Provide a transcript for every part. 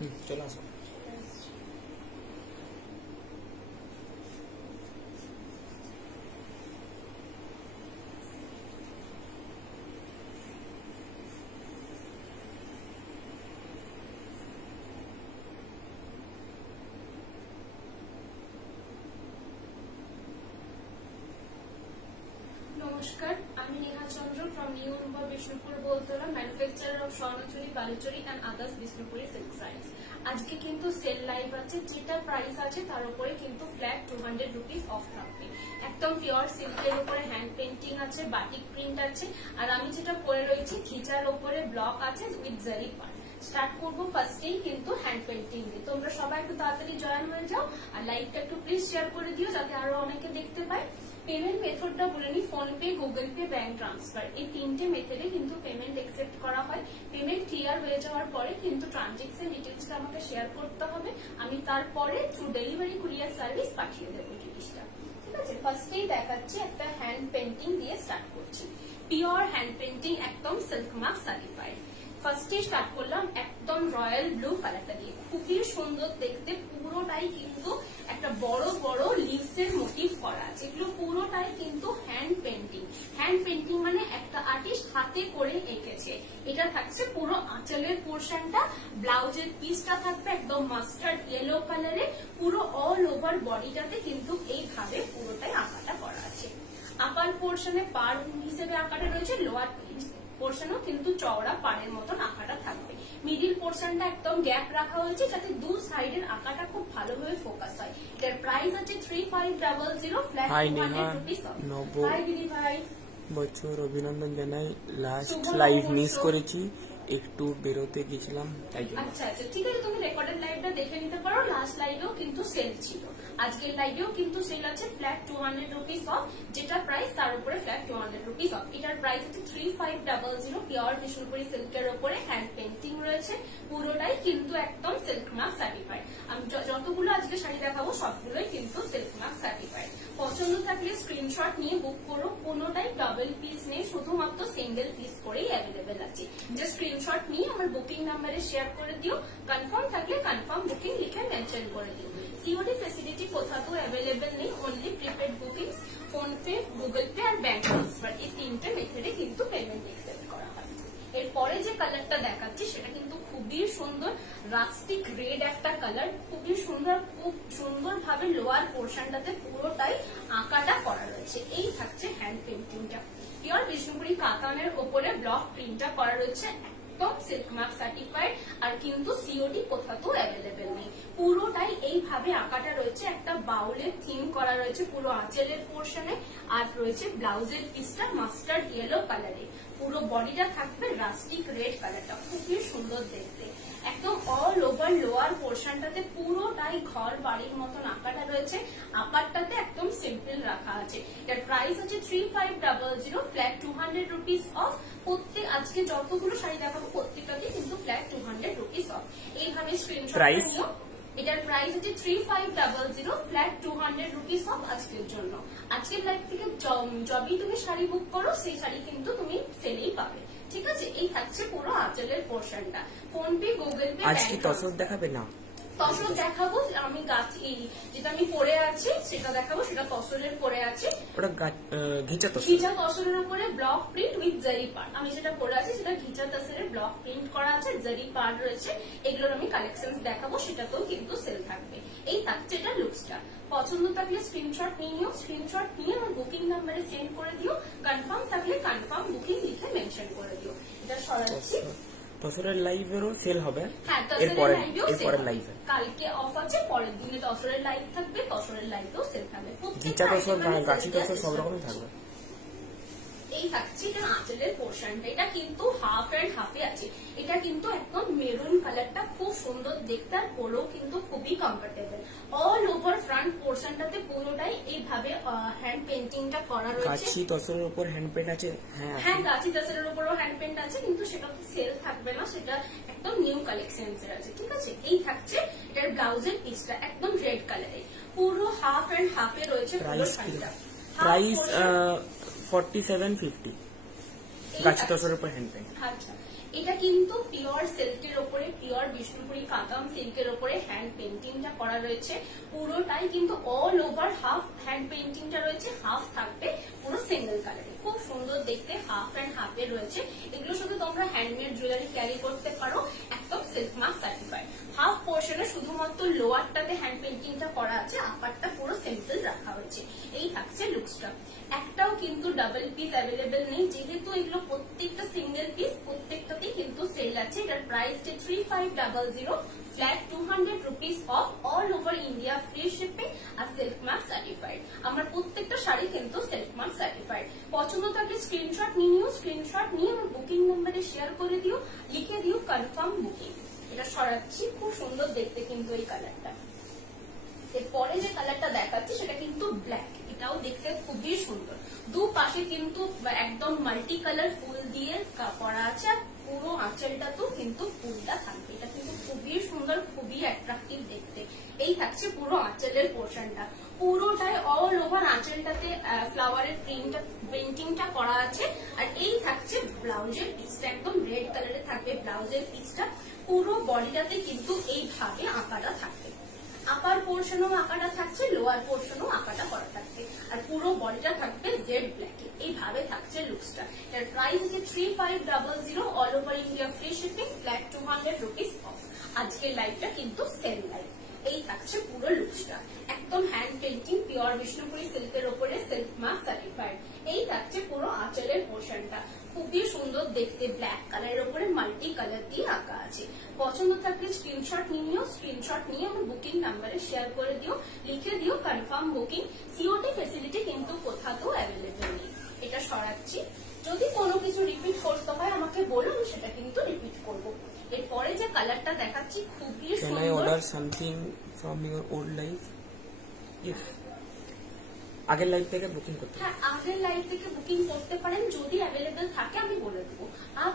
চলো আসো। নমস্কার, আমি নেহা চন্দ্র ফ্রম নিউ রুবা Bishnupur Boltala, manufacturer of Swarnachuri, Baluchuri and others Bishnupuri silk size. আজকে কিন্তু সেল লাইভ আছে, যেটা প্রাইস আছে তার উপরে কিন্তু ফ্ল্যাট 200 রুপিস অফ থাকবে। একদম পিওর সিল্কের উপরে হ্যান্ড পেন্টিং আছে, বাটিক প্রিন্ট আছে, আর আমি যেটা পরে রয়েছি ঘিচার উপরে ব্লক আছে উইথ জারি পার্ট। স্টার্ট করবো ফার্স্টেই কিন্তু হ্যান্ড পেন্টিং দিয়ে। তোমরা সবাই একটু তাড়াতাড়ি জয়েন হয়ে যাও, আর লাইভটা একটু প্লিজ শেয়ার করে দিও যাতে আরো অনেকে দেখতে পায়। পেমেন্ট মেথডটা বলে নি, phone pay, Google pay, bank transfer, এই তিনটে মেথডে কিন্তু পেমেন্ট একসেপ্ট করা হয়। পেমেন্ট ক্লিয়ার হয়ে যাওয়ার পরে কিন্তু ট্রানজেকশন ডিটেলসটা আমাকে শেয়ার করতে হবে, আমি তারপরে থ্রু ডেলিভারি কুরিয়ার সার্ভিস পাঠিয়ে দেবো জিনিসটা। ঠিক আছে, ফার্স্টেই দেখাচ্ছি একটা হ্যান্ড পেন্টিং দিয়ে স্টার্ট করছি। পিওর হ্যান্ড পেন্টিং, একদম সিল্ক মার্ক সার্টিফাইড। ফার্স্টে স্টার্ট করলাম একদম রয়্যাল ব্লু কালারটা দিয়ে, খুবই সুন্দর দেখতে। পুরোটাই কিন্তু একটা বড় বড় লিভস এর মোটিভ করা আছে, এগুলো পুরোটাই কিন্তু হ্যান্ড পেন্টিং। হ্যান্ড পেন্টিং মানে একটা আর্টিস্ট হাতে করে এঁকেছে। এটা থাকছে পুরো আঁচলের পোর্শনটা, ব্লাউজের পিসটা থাকবে একদম মাস্টার্ড ইয়েলো কালারে, পুরো অল ওভার বডিটাতে কিন্তু এইভাবে পুরোটাই আঁকাটা করা আছে। আপার পোর্শনে পার হিসেবে আঁকাটা রয়েছে, লোয়ার পোর্শনও কিন্তু চওড়া পাড়ের মতন আঁকাটা থাকবে। মিডিল পোর্শনটা একদম গ্যাপ রাখা হয়েছে যাতে দু সাইডের আঁকাটা খুব ভালোভাবে ফোকাস হয়। এর প্রাইস আছে 3500 ফ্ল্যাট 200 রুপিস। হাই দিদি ভাই, বছর অভিনন্দন জানাই। লাস্ট লাইভ মিস করেছি, একটু বেরোতে গেছিলাম তাই জন্য। আচ্ছা আচ্ছা, ঠিক আছে, তুমি রেকর্ডেড লাইভটা দেখে নিতে পারো। লাস্ট লাইভেও কিন্তু সেল ছিল, আজকের লাইভেও কিন্তু সেল আছে ফ্ল্যাট 200 রুপিস অফ, যেটা প্রাইস তার উপরে ফ্ল্যাট 200 রুপিস অফ। এটার প্রাইস হচ্ছে 3500। পিওর বিষ্ণুপুরি সিল্কের উপরে হ্যান্ড পেন্টিং রয়েছে, পুরোটাই কিন্তু একদম সিল্ক মার্ক সার্টিফাইড। আমি যতগুলো আজকে শাড়ি দেখাবো সবগুলোই কিন্তু সিল্ক মার্ক সার্টিফাইড। পছন্দ থাকলে স্ক্রিনশট নিয়ে বুক করো, কোনোটাই ডাবল পিস নেই, শুধুমাত্র সিঙ্গেল পিস করেই অ্যাভেলেবেল আছে। যে স্ক্রিনশট নিয়ে আমার বুকিং নাম্বারে শেয়ার করে দিও, কনফার্ম থাকলে কনফার্ম বুকিং লিখে মেনশন করে দিও। সিওডি ফেসিলিটি কোথাও অ্যাভেলেবেল নেই, only prepaid booking, PhonePe, Google Pay আর ব্যাংক ট্রান্সফার, এই তিনটে মেথডে কিন্তু পেমেন্ট একসেপ্ট করা হয়। এরপরে যে কালারটা দেখাচ্ছি সেটা কিন্তু খুবই সুন্দর, রাস্টিক রেড একটা কালার, খুবই সুন্দর, খুব সুন্দর ভাবে লোয়ার পোর্শনটাতে পুরোটাই আঁকাটা করা রয়েছে। এই থাকছে হ্যান্ড পেন্টিংটা, পিওর বিষ্ণুপুরি কাতানের ওপরে ব্লক প্রিন্টটা করা রয়েছে, একদম সিল্ক মার্ক সার্টিফাইড, আর কিন্তু সিওডি কোথাও অ্যাভেলেবেল নেই। পুরোটাই এইভাবে আঁকাটা রয়েছে, একটা বাউলের থিম করা রয়েছে পুরো আঁচলের পোর্শনে, আর রয়েছে ব্লাউজের পিসটা মাস্টার্ড ইয়েলো কালারে, পুরো বডিটা থাকবে রাস্টিক রেড কালারটা, খুবই সুন্দর দেখতে। একদম অল ওভার লোয়ার পোর্শনটাতে পুরোটাই ঘর বাড়ির মতন আঁকাটা রয়েছে, আকারটাতে একদম সিম্পল রাখা আছে। এর প্রাইস হচ্ছে 3500 ফ্ল্যাট 200 রুপিস অফ। প্রত্যেক আজকে যতগুলো শাড়ি দেখাবো প্রত্যেকটাতে কিন্তু ফ্ল্যাট 200 রুপিস অফ। এইভাবে স্ক্রিনশট নিও। এটার প্রাইস হচ্ছে 3500 ফ্ল্যাট 200 রুপিস অফ আজকের জন্য। আজকের লাইভ থেকে যবেই তুমি শাড়ি বুক করো সেই শাড়ি কিন্তু তুমি সেলেই পাবে। ঠিক আছে, এই থাকছে পুরো আঁচলের পোর্শনটা। ফোন পে, গুগল পে, আজকে তসর দেখাবে না? তসর দেখাবো, আমি গাছ যেটা আমি পরে আছি সেটা দেখাবো, সেটা তসরের পরে আছে। ওটা ঘিচা তসর, ঘিচা তসরের উপরে ব্লক প্রিন্ট উইথ জারি পার্ট। আমি যেটা পরে আছি সেটা ঘিচা তসরের ব্লক প্রিন্ট করা আছে, জারি পার্ট রয়েছে। এগুলোর আমি কালেকশন দেখাবো, সেটাতেও কিন্তু সেল থাকবে। এই থাকছে এটা লুকসটা। পছন্দ থাকলে স্ক্রিনশট নিয়ে নিও, স্ক্রিনশট নিয়ে আমার বুকিং নাম্বারে সেন্ড করে দিও, কনফার্ম থাকলে কনফার্ম বুকিং লিখে মেনশন করে দিও। এটা সরাচ্ছি। তসরের লাইভেরও সেল হবে, হ্যাঁ এরপরের লাইভে কালকে অফ আছে, পরের দিনে তসরের লাইভ থাকবে, তসরের লাইভেও সেল থাকবে। ঘিচা তসর, গাছি তসর সব রকমই থাকবে। এই থাকছে এটা আঁচলের পোর্শনটা, এটা কিন্তু হাফ এন্ড হাফে আছে। এটা কিন্তু একদম মেরুন কালারটা, খুব সুন্দর দেখতে, আর পরেও কিন্তু খুবই কমফোর্টেবল। অল ওভার ফ্রন্ট পোর্শনটাতে পুরোটাই এইভাবে হ্যান্ড পেন্টিংটা করা রয়েছে। গাছি তসরের উপর হ্যান্ড পেন্ট আছে, হ্যাঁ গাছি তসরের উপরও হ্যান্ড পেন্ট আছে, কিন্তু সেটা সেল থাকবে না, সেটা একদম নিউ কালেকশনস এর আছে। ঠিক আছে, এই থাকছে এটার ব্লাউজের পিসটা, একদম রেড কালারে, পুরো হাফ এন্ড হাফে রয়েছে পুরো শাড়িটা। প্রাইস 4750 গাছি তসরের উপর হ্যান্ড পেন্ট। আচ্ছা, এটা কিন্তু পিওর সিল্কের ওপরে, পিওর বিষ্ণুপুরি কাতাম সিল্কের ওপরে হ্যান্ড পেন্টিংটা করা রয়েছে। পুরোটাই কিন্তু অল ওভার হাফ হ্যান্ড পেন্টিংটা রয়েছে, হাফ থাকবে পুরো সিঙ্গেল কালারে। খুব সুন্দর দেখতে, হাফ অ্যান্ড হাফে রয়েছে। এগুলো শুধু তোমরা হ্যান্ডমেড জুয়েলারি ক্যারি করতে পারো, একদম সিল্ক মার্ক সার্টিফাইড। হাফ পোর্শনে শুধুমাত্র লোয়ারটাতে হ্যান্ড পেন্টিংটা করা আছে, আপারটা পুরো সিম্পল রাখা হয়েছে। এই থাকছে লুকসটা। একটাও কিন্তু ডাবল পিস অ্যাভেলেবেল নেই, যেহেতু এগুলো প্রত্যেকটা সিঙ্গেল পিস, প্রত্যেকটাতেই কিন্তু সেল আছে। এটার price 3500, flat 200 rupees off, all over India free shipping আর সিল্ক মার্ক সার্টিফাইড। আমার প্রত্যেকটা শাড়ি কিন্তু সিল্ক মার্ক সার্টিফাইড। পছন্দ থাকলে স্ক্রিনশট নিয়ে নিও, স্ক্রিনশট নিয়ে আমার বুকিং নাম্বারে শেয়ার করে দিও, লিখে দিও কনফার্ম বুকিং। এটা সরাচ্ছি, খুব সুন্দর দেখতে কিন্তু এই কালারটা। এরপরে যে কালারটা দেখাচ্ছি সেটা কিন্তু ব্ল্যাক, এটাও দেখতে খুবই সুন্দর। দুপাশে কিন্তু একদম মাল্টি কালার ফুল দিয়ে করা আছে, আর পুরো আঁচলটাতেও কিন্তু ফুলটা থাকবে। এটা কিন্তু খুবই সুন্দর, খুবই অ্যাট্রাকটিভ দেখতে। এই থাকছে পুরো আঁচলের পোর্শনটা, পুরোটাই অল ওভার আঁচলটাতে ফ্লাওয়ারের প্রিন্টিংটা করা আছে। আর এই থাকছে ব্লাউজের পিসটা, একদম রেড কালারে থাকবে ব্লাউজের পিসটা। পুরো বডিটাতে কিন্তু এইভাবে আঁকাটা থাকবে, আপার পোর্শনও আঁকাটা থাকছে, লোয়ার পোর্শনও আঁকাটা করা থাকবে, আর পুরো বডিটা থাকবে জেড ব্ল্যাকে। এইভাবে থাকছে লুকসটা। এর প্রাইস আছে 3500, all over India free shipping, flat 200 rupees of. আজকের লাইভটা কিন্তু সেল লাইভ। এই থাকছে পুরো লুকসটা, একদম হ্যান্ড পেন্টিং, পিওর বিষ্ণুপুরি সিল্কের ওপরে সিল্ক মার্ক সার্টিফাইড। এই থাকছে পুরো আঁচলের পোর্শনটা, খুবই সুন্দর দেখতে, ব্ল্যাক কালারের উপরে মাল্টি কালার দিয়ে আঁকা আছে। পছন্দ থাকলে স্ক্রিনশট নিও, স্ক্রিনশট নিয়ে আমার বুকিং নাম্বারে শেয়ার করে দিও, লিখে দিও কনফার্ম বুকিং। সিওটি ফেসিলিটি কিন্তু কোথাও অ্যাভেলেবেল নেই। এটা সরাচ্ছি, যদি কোনো কিছু রিপিট করতে হয় আমাকে বলুন, সেটা কিন্তু রিপিট করব। এরপরে যে কালারটা দেখাচ্ছি খুবই সুন্দর। Can I order something from your old life? Yes. আগের লাইভ থেকে বুকিং করতে, হ্যাঁ আগের লাইভ থেকে বুকিং করতে পারেন, যদি अवेलेबल থাকে আমি বলে देबो। आप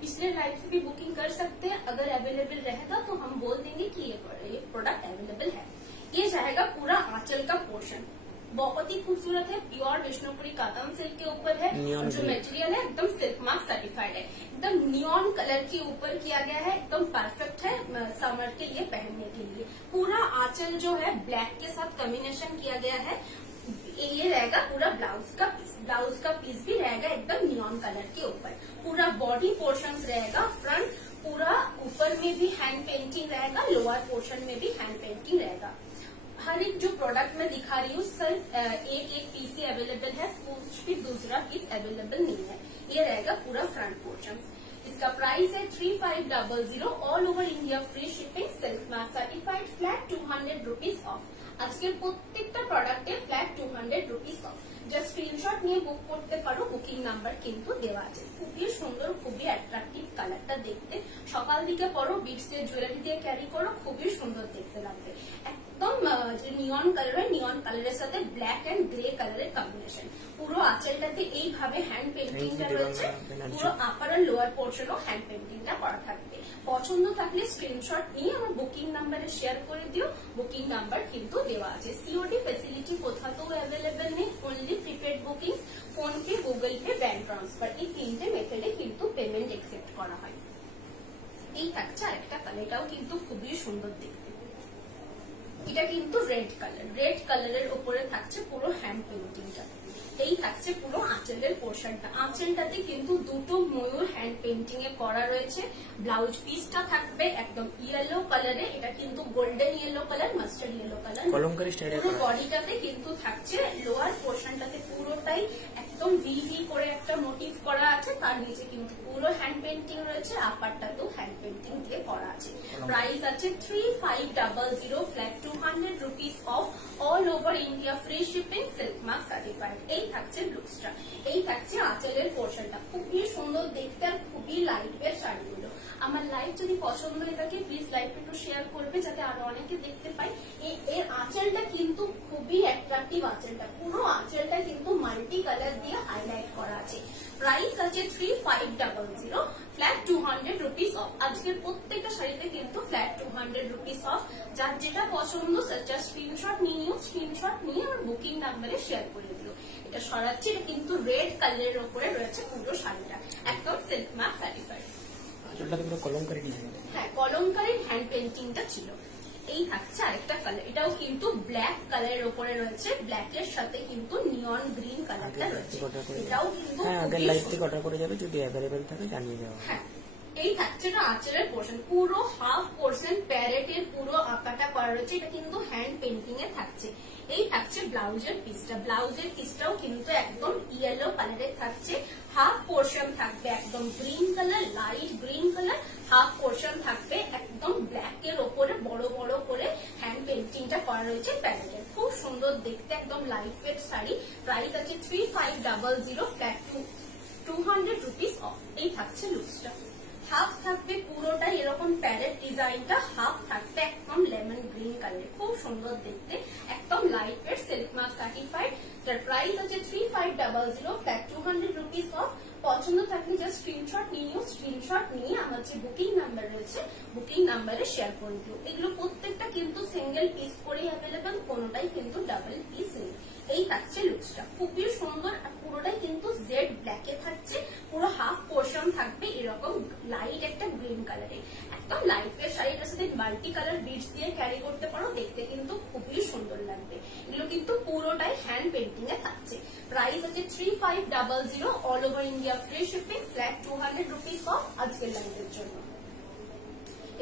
पिछले लाइव से भी बुकिंग कर सकते हैं, अगर अवेलेबल रहेगा तो हम बोल देंगे कि ये प्रोडक्ट अवेलेबल है। ये जाएगा पूरा आंचल का पोर्शन, बहुत ही खूबसूरत है, प्योर विष्णुपुरी कातम सिल्क के ऊपर है। जो मटेरियल है एकदम सिल्क मार्क सर्टिफाइड है, एकदम नियॉन कलर के ऊपर किया गया है, एकदम परफेक्ट है समर के लिए पहनने के लिए। पूरा आंचल जो है ब्लैक के साथ कॉम्बिनेशन किया गया है। ये रहेगा पूरा ब्लाउज का पीस भी रहेगा एकदम नियॉन कलर के ऊपर। पूरा बॉडी पोर्शन रहेगा, फ्रंट पूरा ऊपर में भी हैंड पेंटिंग रहेगा, लोअर पोर्शन में भी हैंड पेंटिंग रहेगा। हर एक जो प्रोडक्ट मैं दिखा रही हूँ सिर्फ एक पीस ही अवेलेबल है, कुछ भी दूसरा पीस अवेलेबल नहीं है। ये रहेगा पूरा फ्रंट पोर्शन। इसका प्राइस है 3500, all over India free shipping, silk mark certified, flat 200 rupees of. আজকের প্রত্যেকটা প্রোডাক্টে flat 200 rupees of. Just screenshot নিয়ে বুক করতে পারো, বুকিং নাম্বার কিন্তু দেওয়া আছে। খুবই সুন্দর, খুবই অ্যাট্রাকটিভ কালারটা দেখতে। সকাল দিকে পরো, বিটসের জুয়েলারি দিয়ে ক্যারি করো, খুবই সুন্দর দেখতে লাগবে। একদম যে নিয়ন কালার হয়, নিয়ন কালারের সাথে ব্ল্যাক এন্ড গ্রে কালারের কম্বিনেশন। পুরো আঁচলটাতে এইভাবে হ্যান্ড পেন্টিংটা রয়েছে, পুরো আপার আর লোয়ার পোর্শনও হ্যান্ড পেন্টিংটা করা থাকবে। পছন্দ থাকলে স্ক্রিনশট নিয়ে আমার বুকিং নাম্বারে শেয়ার করে দিও, বুকিং নাম্বার কিন্তু দেওয়া আছে। সিওডি ফেসিলিটি কোথাও অ্যাভেলেবেল নেই, only prepaid booking, PhonePe, Google pay, bank transfer, এই তিনটে মেথডে কিন্তু পেমেন্ট একসেপ্ট করা হয়। এই থাকছে আরেকটা কালার, এটাও কিন্তু খুবই সুন্দর দেখতে। এটা কিন্তু রেড কালারের উপরে থাকছে পুরো হ্যান্ড পেন্টিংটা। এই থাকছে পুরো আঁচলের পোর্শনটা, আঁচলটাতে কিন্তু দুটো ময়ূর হ্যান্ড পেন্টিং এ করা রয়েছে। ব্লাউজ পিসটা থাকবে একদম ইয়েলো কালারে, এটা কিন্তু golden yellow colour, mustard yellow colour. Kalamkari স্টাইলে পুরো বডিটাতে কিন্তু থাকছে, লোয়ার পোর্শনটাতে পুরোটাই একদম ভি করে একটা মোটিভ করা আছে, তার নিচে কিন্তু পুরো হ্যান্ড পেন্টিং রয়েছে, আপারটাতেও হ্যান্ড পেন্টিং দিয়ে করা আছে। প্রাইস আছে 3500, flat 200 rupees off, all over India free shipping, silk mark certified. এই থাকছে ব্লুজটা, এই থাকছে আঁচলের পোর্শনটা। খুবই সুন্দর দেখতে আর খুবই লাইট ওয়েট শাড়িগুলো। আমার লাইভ যদি পছন্দ হয়ে থাকে প্লিজ লাইভটা একটু শেয়ার করবে, যাতে আরো অনেকে দেখতে পায়। এর আঁচলটা কিন্তু খুবই অ্যাট্রাকটিভ আঁচলটা, পুরো আঁচলটা কিন্তু মাল্টি কালার দিয়ে হাইলাইট করা আছে। প্রাইস আছে 3500, ফ্ল্যাট 200 রুপিস অফ। আজকের প্রত্যেকটা শাড়িতে কিন্তু ফ্ল্যাট 200 রুপিস অফ। যার যেটা পছন্দ জাস্ট স্ক্রিনশট নিও, স্ক্রিনশট নিয়ে আমার বুকিং নাম্বারে শেয়ার করে দিও। এটা সরাচ্ছি, এটা কিন্তু রেড কালারের উপরে রয়েছে পুরো শাড়িটা, একদম সিল্ক মার্ক সার্টিফাইড। আঁচলটা কিন্তু কলমকারী ডিজাইন, হ্যাঁ কলমকারী হ্যান্ড পেন্টিংটা ছিল। এই থাকছে আরেকটা কালার, এটাও কিন্তু ব্ল্যাক কালারের উপরে রয়েছে, ব্ল্যাক এর সাথে কিন্তু নিয়ন গ্রিন কালারটা রয়েছে, এটাও কিন্তু আগের লাইভ থেকে অর্ডার করে যাবে, যদি অ্যাভেলেবেল থাকে জানিয়ে দেওয়া। হ্যাঁ এই থাকছে না আঁচলের পোর্শন, পুরো হাফ পোর্শন প্যারেটের পুরো আঁকাটা করা রয়েছে, এটা কিন্তু হ্যান্ড পেন্টিং এ থাকছে। এই থাকছে ব্লাউজের পিসটা, ব্লাউজের পিসটাও কিন্তু একদম ইয়েলো কালারের থাকছে, হাফ পোর্শন থাকবে একদম green colour, light green colour, half portion থাকবে একদম ব্ল্যাক এর ওপরে বড় বড় করে হ্যান্ড পেন্টিংটা করা রয়েছে প্যারেটের, খুব সুন্দর দেখতে, একদম লাইট ওয়েট শাড়ি। প্রাইস আছে 3500 ফ্ল্যাট 200 রুপিস অফ। এই থাকছে লুকসটা, হাফ থাকবে পুরোটাই এরকম প্যারেট ডিজাইনটা, হাফ থাকবে একদম লেমন গ্রিন কালার, খুব সুন্দর দেখতে, একদম light weight, silk mark certified. তার প্রাইস আছে 3500 ফ্ল্যাট 200 রুপিস অফ। পছন্দ থাকলে জাস্ট স্ক্রিনশট নিও, স্ক্রিনশট নিয়ে আমার যে বুকিং নাম্বার রয়েছে বুকিং নাম্বারে শেয়ার করে দিও। এগুলো প্রত্যেকটা কিন্তু সিঙ্গেল পিস করেই অ্যাভেলেবেল, কোনোটাই কিন্তু ডাবল পিস নেই। এই থাকছে লুকসটা, খুবই সুন্দর, আর পুরোটাই কিন্তু জেড ব্ল্যাক এ থাকছে, পুরো হাফ পোর্শন থাকবে এরকম লাইট একটা গ্রিন কালারে, একদম লাইট ওয়েট শাড়িটার সাথে মাল্টি কালার বিডস দিয়ে ক্যারি করতে পারো, দেখতে কিন্তু খুবই সুন্দর লাগবে। এগুলো কিন্তু পুরোটাই হ্যান্ড পেন্টিং এ থাকছে। প্রাইস আছে 3500, all over India free shipping, flat 200 rupees of আজকের লাইভের জন্য।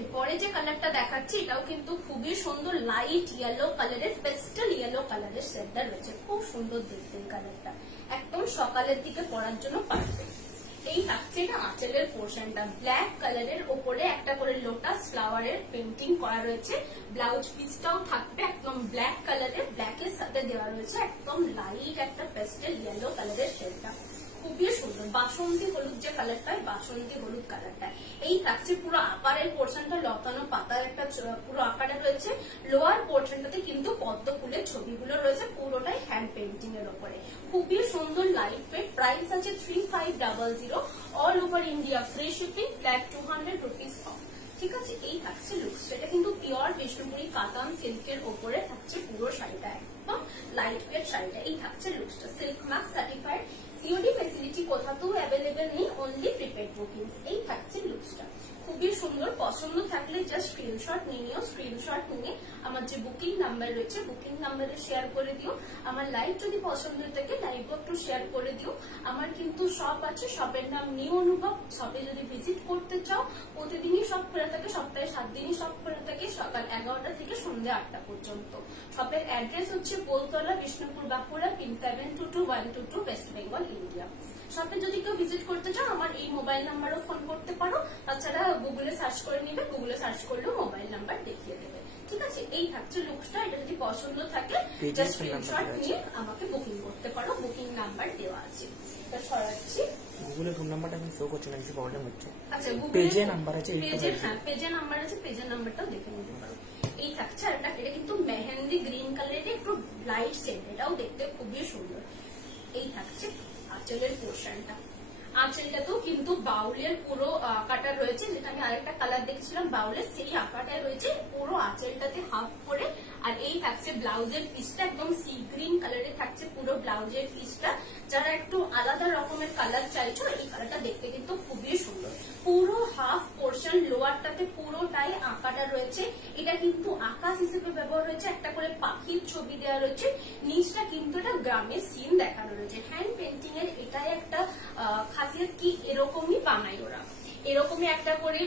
এরপরে যে কালারটা দেখাচ্ছি এটাও কিন্তু খুবই সুন্দর, লাইট ইয়েলো কালারের, পেস্টেল ইয়েলো কালারের সেটটা রয়েছে, খুব সুন্দর দেখতে এই কালারটা, একদম সকালের দিকে পরার জন্য পারফেক্ট। এই থাকছে এটা আঁচলের পোর্শনটা, ব্ল্যাক কালারের ওপরে একটা করে লোটাস ফ্লাওয়ারের পেন্টিং করা রয়েছে, ব্লাউজ পিসটাও থাকবে একদম ব্ল্যাক কালারের, ব্ল্যাক এর সাথে দেওয়া রয়েছে একদম লাইট একটা পেস্টেল ইয়েলো কালারের শেডটা, খুবই সুন্দর, বাসন্তী হলুদ যে কালারটা, বাসন্তী হলুদ কালারটা। এই থাকছে পুরো আকারের পোর্শনটা লতানো পাতার একটা পুরো আকারে রয়েছে, লোয়ার পোর্শনটাতে কিন্তু পদ্ম ফুলের ছবিগুলো রয়েছে, পুরোটাই হ্যান্ড পেন্টিং এর উপরে, খুবই সুন্দর লাইট ওয়েট। প্রাইস আছে 3500, all over India free shipping, flat 200 rupees of. ঠিক আছে, এই থাকছে লুকস, এটা কিন্তু পিওর বিষ্ণুপুরি কাতান সিল্কের ওপরে থাকছে পুরো শাড়িটা, একদম লাইট ওয়েট শাড়িটা। এই থাকছে লুকসটা, silk mark certified, COD facility কোথাও অ্যাভেলেবেল নেই, অনলি প্রিপেড বুকিংস। এই থাকছে লুকসটা, খুবই সুন্দর, পছন্দ থাকলে জাস্ট স্ক্রিনশট নিও, স্ক্রিনশট নিয়ে আমার যে বুকিং নাম্বার রয়েছে বুকিং নাম্বারে শেয়ার করে দিও। আমার লাইভ যদি পছন্দ থাকে লাইভও একটু শেয়ার করে দিও। আমার কিন্তু শপ আছে, শপের নাম নিউ অনুভব, শপে যদি ভিজিট করতে চাও প্রতিদিনই শপ খোলা থাকে, সপ্তাহে 7 দিনই শপ খোলা থাকে, সকাল 11টা থেকে সন্ধ্যে 8টা পর্যন্ত। শপের অ্যাড্রেস হচ্ছে Boltala, Bishnupur, Bankura, pin 722122, West Bengal, India. শপে যদি কেউ ভিজিট করতে চাও আমার এই মোবাইল নাম্বারও ফোন করতে পারো, তাছাড়া গুগলে সার্চ করে নিবে, গুগলে সার্চ করলেও মোবাইল নাম্বার দেখিয়ে দেবে। ঠিক আছে, এই থাকছে লুকসটা, এটা যদি পছন্দ থাকে জাস্ট স্ক্রিনশট নিয়ে আমাকে বুকিং করতে পারো, বুকিং নাম্বার দেওয়া আছে। এটা সরাচ্ছি, গুগলের ফোন নাম্বারটা এখন শো করছে না, কিছু প্রবলেম হচ্ছে। আচ্ছা, পেজে নাম্বার আছে, হ্যাঁ পেজে নাম্বার আছে, পেজের নাম্বারটাও দেখে নিতে পারো। এই থাকছে আর এটা কিন্তু মেহেন্দি গ্রিন কালারের একটু লাইট শেড, এটাও দেখতে খুবই সুন্দর। এই থাকছে আঁচলের পোর্শনটা, আঁচলটাতেও কিন্তু বাউলের পুরো আঁকাটা রয়েছে, যেটা আমি আরেকটা কালার দেখেছিলাম বাউলের, সেই আঁকাটাই রয়েছে পুরো আঁচলটাতে হাফ করে। আর এই থাকছে ব্লাউজের পিসটা, একদম সি গ্রিন কালারে থাকছে পুরো ব্লাউজের পিসটা। যারা একটু আলাদা রকমের কালার চাইছো এই কালারটা দেখতে কিন্তু খুবই সুন্দর, পুরো হাফ পোর্শন লোয়ারটাতে পুরোটাই আঁকাটা রয়েছে। এটা কিন্তু আকাশ হিসেবে ব্যবহার হয়েছে, একটা করে পাখির ছবি দেওয়া রয়েছে, নিচটা কিন্তু এটা গ্রামের সিন দেখানো রয়েছে। হ্যান্ড পেন্টিং এর এটাই একটা খাসিয়ত কি, এরকমই বানাই ওরা, এরকমই একটা করে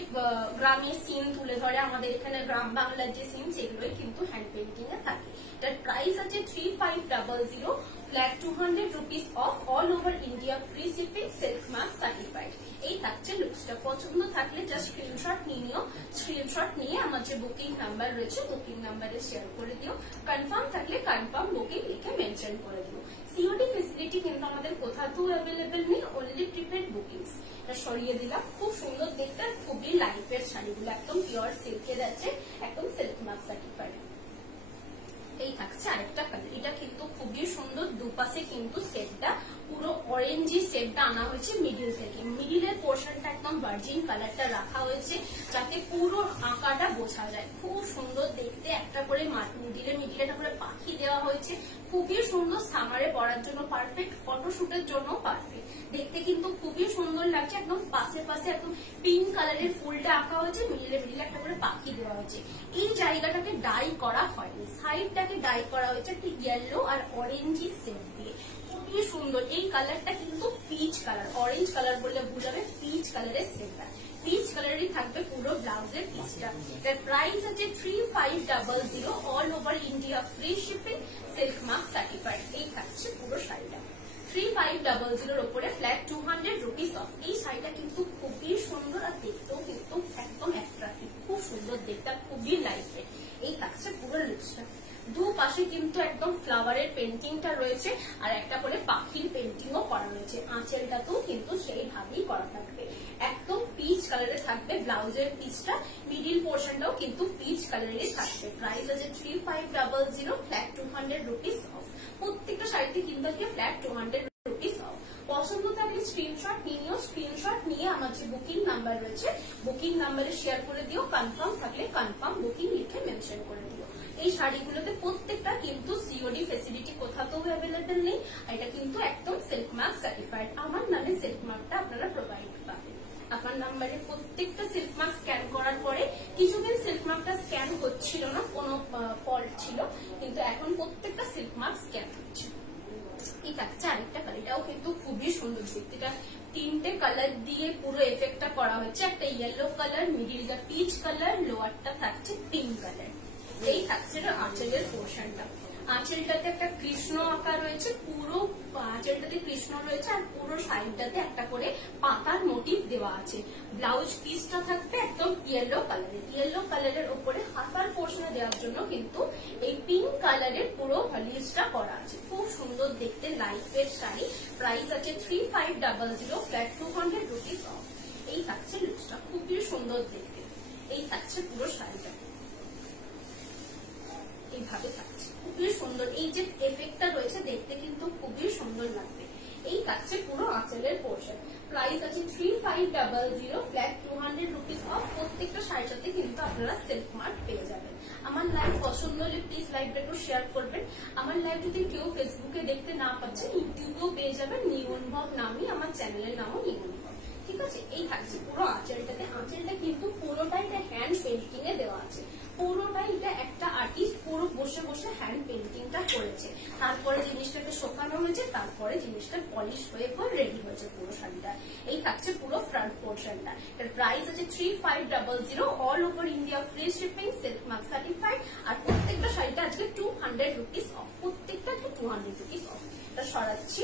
গ্রামের সিন তুলে ধরে, আমাদের এখানে গ্রাম বাংলার যে সিন সেগুলোই কিন্তু হ্যান্ড পেন্টিং এ থাকে। তার প্রাইস আছে 3500, flat 200 rupees off, all over India free shipping, silk mark certified. এই থাকছে লুকসটা, পছন্দ থাকলে জাস্ট স্ক্রিনশট নিও, স্ক্রিনশট নিয়ে আমার যে বুকিং নাম্বার রয়েছে বুকিং নাম্বারে শেয়ার করে দিও, কনফার্ম থাকলে কনফার্ম বুকিং লিখে মেনশন করে দিও। সিওডি ফেসিলিটি কিন্তু আমাদের কোথাও অ্যাভেলেবেল নেই, অনলি প্রিপেড বুকিংস। এটা সরিয়ে দিলাম, খুব সুন্দর দেখতে, খুবই লাইট ওয়েট শাড়িগুলো একদম পিওর সিল্কের আছে, একদম সিল্ক মার্ক সার্টিফাইড। এই থাকছে আরেকটা কালার, এটা কিন্তু খুবই সুন্দর, দুপাশে কিন্তু সেটটা পুরো অরেঞ্জি শেডটা আনা হয়েছে মিডিল থেকে। মিডিলের পোর্শনটা একদম ভার্জিন কালারটা রাখা হয়েছে যাতে পুরো আঁকাটা বোঝা যায়। খুব সুন্দর দেখতে, একটা করে মিডিলে একটা করে পাখি দেওয়া হয়েছে, খুবই সুন্দর, সামারে পরার জন্য পারফেক্ট, ফটোশুটের জন্য পারফেক্ট। দেখতে কিন্তু খুবই সুন্দর লাগছে। একদম পাশে পাশে একদম পিঙ্ক কালারের ফুলটা আঁকা হয়েছে, মিডিলে একটা করে পাখি দেওয়া হয়েছে। এই জায়গাটাকে ডাই করা হয়নি, সাইডটাকে ডাই করা হয়েছে একটি ইয়েলো আর অরেঞ্জি শেড দিয়ে, খুবই সুন্দর। এই কালারটা কিন্তু পিচ কালার, অরেঞ্জ কালার বললে বুঝাবে, পিচ কালারের শেডটা পিচ কালারই থাকবে পুরো ব্লাউজের পিসটা। এর প্রাইস আছে 3500, all over India free shipping, silk mark certified. এই থাকছে পুরো শাড়িটা 3500 উপরে ফ্ল্যাট 200 রুপিস অফ। এই শাড়িটা কিন্তু খুবই সুন্দর আর দেখতেও কিন্তু একদম অ্যাট্রাক্টিভ, খুব সুন্দর দেখতে আর খুবই লাইট ওয়েট। এই থাকছে পুরো লুকসটা। দুপাশে কিন্তু একদম ফ্লাওয়ারের পেন্টিংটা রয়েছে আর একটা করে পাখির পেন্টিংও করা রয়েছে। আঁচলটাতেও কিন্তু সেইভাবেই করা থাকবে, একদম পিচ কালারে থাকবে ব্লাউজের পিসটা, মিডিল পোর্শনটাও কিন্তু পিচ কালারেরই থাকবে। প্রাইস আছে 3500, ফ্ল্যাট 200 রুপিস অফ। প্রত্যেকটা শাড়িতে কিন্তু ফ্ল্যাট 200 রুপিস অফ। পছন্দ থাকলে স্ক্রিনশট নিও, স্ক্রিনশট নিয়ে আমার যে বুকিং নাম্বার রয়েছে বুকিং নাম্বারে শেয়ার করে দিও, কনফার্ম থাকলে কনফার্ম বুকিং লিখে মেনশন করে দিও। এই শাড়িগুলোতে প্রত্যেকটা কিন্তু সিওডি ফেসিলিটি কোথাও অ্যাভেলেবেল নেই, এটা কিন্তু একদম সিল্ক মার্ক সার্টিফাইড। আমার নামে সিল্ক মার্কটা আপনারা প্রোভাইড পাবেন। আপনার নাম্বারে প্রত্যেকটা সিল্ক মার্ক স্ক্যান করার পরে, কিছুদিন সিল্ক মার্কটা স্ক্যান হচ্ছিল না, কোনো ফল্ট ছিল, কিন্তু এখন প্রত্যেকটা সিল্ক মার্ক স্ক্যান হচ্ছে। এই থাকছে আরেকটা কালার, এটাও কিন্তু খুবই সুন্দর দেখতে। এটা তিনটে কালার দিয়ে পুরো এফেক্টটা করা হচ্ছে, একটা ইয়েলো কালার, মিডিলটা পিচ কালার, লোয়ারটা থাকছে পিঙ্ক কালার। এই থাকছে আঁচলের পোর্শনটা। আঁচলটাতে একটা কৃষ্ণ আঁকা রয়েছে, পুরো আঁচলটাতে কৃষ্ণ রয়েছে আর পুরো সাইডটাতে একটা করে পাতার মোটিভ দেওয়া আছে। ব্লাউজ পিসটা থাকবে একদম ইয়েলো কালারের, ইয়েলো কালারের উপরে হাতার পোর্শনে দেওয়ার জন্য কিন্তু এই পিঙ্ক কালারের পুরো ভলিউজটা করা আছে। খুব সুন্দর দেখতে লাইট ওয়েট শাড়ি। প্রাইস আছে 3500, ফ্ল্যাট 200 রুপিস অফ। এই থাকছে লুকসটা, খুবই সুন্দর দেখতে। এই থাকছে পুরো শাড়িটা, এইভাবে থাকছে, খুবই সুন্দর। এই যে এফেক্টটা রয়েছে দেখতে কিন্তু খুবই সুন্দর লাগবে। এই থাকছে পুরো আঁচলের পোর্শন। প্রাইস আছে 3500, ফ্ল্যাট 200 রুপিস অফ। প্রত্যেকটা শাড়ির সাথে কিন্তু আপনারা সিল্ক মার্ক পেয়ে যাবেন। আমার লাইভ পছন্দ হলে প্লিজ লাইভটা একটু শেয়ার করবেন। আমার লাইভ যদি কেউ ফেসবুকে দেখতে না পাচ্ছেন, ইউটিউবেও পেয়ে যাবেন, নিউ অনুভব নামই, আমার চ্যানেলের নামও নিউ অনুভব। ঠিক আছে, এই থাকছে পুরো আঁচলটাতে। আঁচলটা কিন্তু পুরোটাই এটা হ্যান্ড পেন্টিং এ দেওয়া আছে, পুরোটাই এটা একটা আর্টিস্ট পুরো বসে বসে হ্যান্ড পেন্টিংটা করেছে, তারপরে জিনিসটাকে শোকানো হয়েছে, তারপরে জিনিসটা পলিশ হয়ে রেডি হয়েছে পুরো শাড়িটা। এই থাকছে পুরো ফ্রন্ট পোর্শনটা। এর প্রাইস আছে 3500, all over India free shipping, silk mark certified. আর প্রত্যেকটা শাড়িটা আজকে 200 রুপিস অফ, প্রত্যেকটা 200 রুপিস অফ। এটা সরাচ্ছি,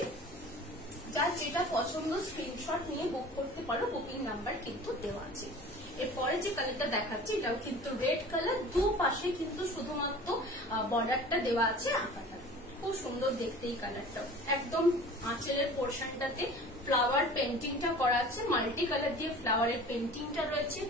যার যেটা পছন্দ স্ক্রিনশট নিয়ে বুক করতে পারো, বুকিং নাম্বার কিন্তু দেওয়া আছে। এরপরে যে কালারটা দেখাচ্ছি এটাও কিন্তু রেড কালার, দুপাশে কিন্তু শুধুমাত্র বর্ডারটা দেওয়া আছে আঁকাটা, খুব সুন্দর দেখতে এই কালারটাও। একদম আঁচলের পোর্শনটাতে ফ্লাওয়ার পেন্টিংটা করা আছে, মাল্টি কালার দিয়ে ফ্লাওয়ারের পেন্টিংটা রয়েছে।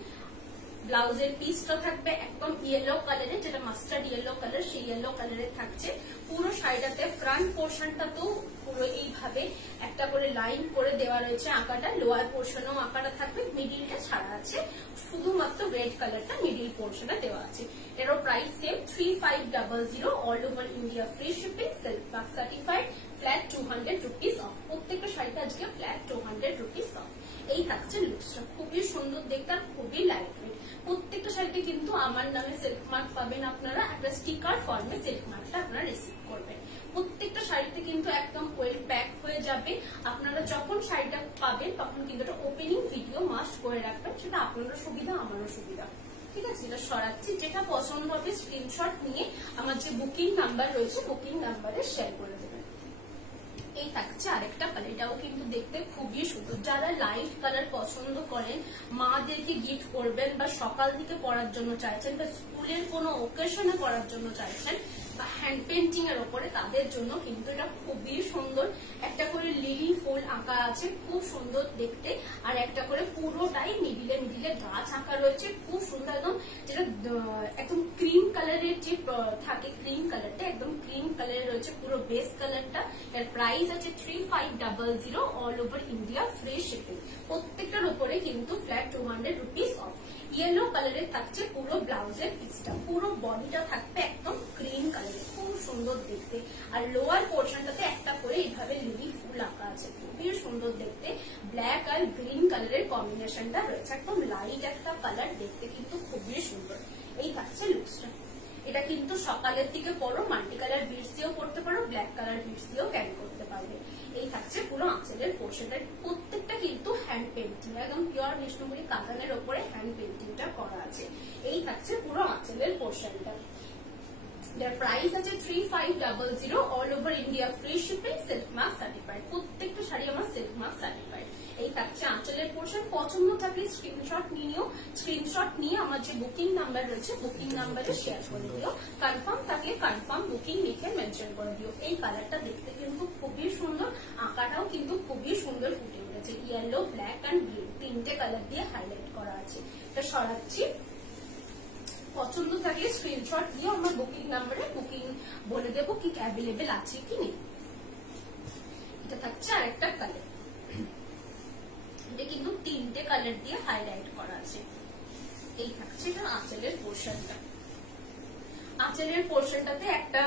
ব্লাউজের পিসটা থাকবে একদম ইয়েলো কালারের, যেটা মাস্টার্ড ইয়েলো কালার, সেই ইয়েলো কালারের থাকছে। পুরো শাড়িটাতে ফ্রন্ট পোর্শনটাতেও পুরো এইভাবে একটা করে লাইন করে দেওয়া রয়েছে আঁকাটা, লোয়ার পোর্শনেও আঁকাটা থাকবে, মিডিলটা ছাড়া আছে, শুধুমাত্র রেড কালারটা মিডিল পোর্শনে দেওয়া আছে। এরও price same 3500, all over India free shipping, silk mark certified, flat 200 rupees of. প্রত্যেকটা শাড়িটা আজকে ফ্ল্যাট 200 রুপিস অফ। এই থাকছে লুকসটা, খুবই সুন্দর দেখতে আর খুবই লাইট ওয়েট। প্রত্যেকটা শাড়িতে কিন্তু আমার নামে সিল্ক মার্ক পাবেন আপনারা, একটা স্টিকার ফর্মে সিল্ক মার্কটা আপনারা রিসিভ করবেন। প্রত্যেকটা শাড়িতে কিন্তু একদম ওয়েল প্যাক হয়ে যাবে। আপনারা যখন শাড়িটা পাবেন তখন কিন্তু একটা ওপেনিং ভিডিও মাস্ট করে রাখবেন, সেটা আপনারও সুবিধা আমারও সুবিধা। ঠিক আছে, এটা সরাচ্ছি, যেটা পছন্দ হবে স্ক্রিনশট নিয়ে আমার যে বুকিং নাম্বার রয়েছে বুকিং নাম্বারে শেয়ার করে দেবেন। এই থাকছে আরেকটা কালার, এটাও কিন্তু দেখতে খুবই সুন্দর। যারা লাইট কালার পছন্দ করেন, মাদেরকে গিফট করবেন বা সকাল থেকে পরার জন্য চাইছেন, বা স্কুলের কোনো ওকেশনে পরার জন্য চাইছেন, বা হ্যান্ড পেন্টিং এর উপরে, তাদের জন্য কিন্তু এটা খুবই সুন্দর। একটা করে লিলি ফুল আঁকা আছে, খুব সুন্দর দেখতে। আর একটা করে পুরোটাই মিডিলে মিডিলে গাছ আঁকা রয়েছে, খুব সুন্দর একদম, যেটা একদম ক্রিম কালারের যে থাকে, ক্রিম কালারটা একদম ক্রিম কালারের রয়েছে পুরো বেস কালারটা। এর প্রাইস আছে 3500 all over India, free shipping. প্রত্যেকটার উপরে কিন্তু ফ্ল্যাট 200 রুপিস অফ। ইয়েলো কালারের থাকছে পুরো ব্লাউজের পিসটা, পুরো বডিটা থাকবে একদম ক্রিম কালারের, খুব সুন্দর দেখতে। আর লোয়ার পোর্শনটাতে একটা করে এইভাবে লিলি ফুল আঁকা আছে, খুবই সুন্দর দেখতে। ব্ল্যাক আর গ্রিন কালারের কম্বিনেশনটা রয়েছে, একদম লাইট একটা কালার, দেখতে কিন্তু খুবই সুন্দর। এই থাকছে লুকসটা। এটা কিন্তু সকালের দিকে পরো, মাল্টি কালার বিটস দিয়েও পড়তে পারো, ব্ল্যাক কালার বিটস দিয়েও ক্যারি করতে পারবে। এই থাকছে পুরো আঁচলের পোর্শনটা, প্রত্যেকটা কিন্তু হ্যান্ড পেন্টিং, একদম পিওর বিষ্ণুপুরি কাতানের ওপরে হ্যান্ড পেন্টিংটা করা আছে। এই থাকছে পুরো আঁচলের পোর্শনটা। যার প্রাইস আছে 3500 all over India, free shipping, silk mark certified. প্রত্যেকটা শাড়ি আমার সিল্ক মার্ক সার্টিফাইড। এই থাকছে আঁচলের পোর্শন। পছন্দ থাকলে স্ক্রিনশট নিও, স্ক্রিনশট নিয়ে আমার যে বুকিং নাম্বার রয়েছে বুকিং নাম্বারে শেয়ার করে দিও। কনফার্ম থাকলে কনফার্ম বুকিং লিখে মেনশন করে দিও। এই কালারটা দেখতে কিন্তু খুবই সুন্দর, আঁকাটাও কিন্তু খুবই সুন্দর ফুটে উঠেছে। ইয়েলো, ব্ল্যাক অ্যান্ড গ্রিন তিনটে কালার দিয়ে হাইলাইট করা আছে। এটা সরাচ্ছি। পছন্দ থাকলে স্ক্রিনশট দিয়ে আমার বুকিং নাম্বারে বুকিং বলে দেবো কি অ্যাভেলেবেল আছে কি নেই। এটা থাকছে আরেকটা কালার, এটা কিন্তু তিনটে কালার দিয়ে হাইলাইট করা আছে। এই থাকছে এটা আঁচলের পোর্শনটা। আঁচলের পোর্শনটাতে একটা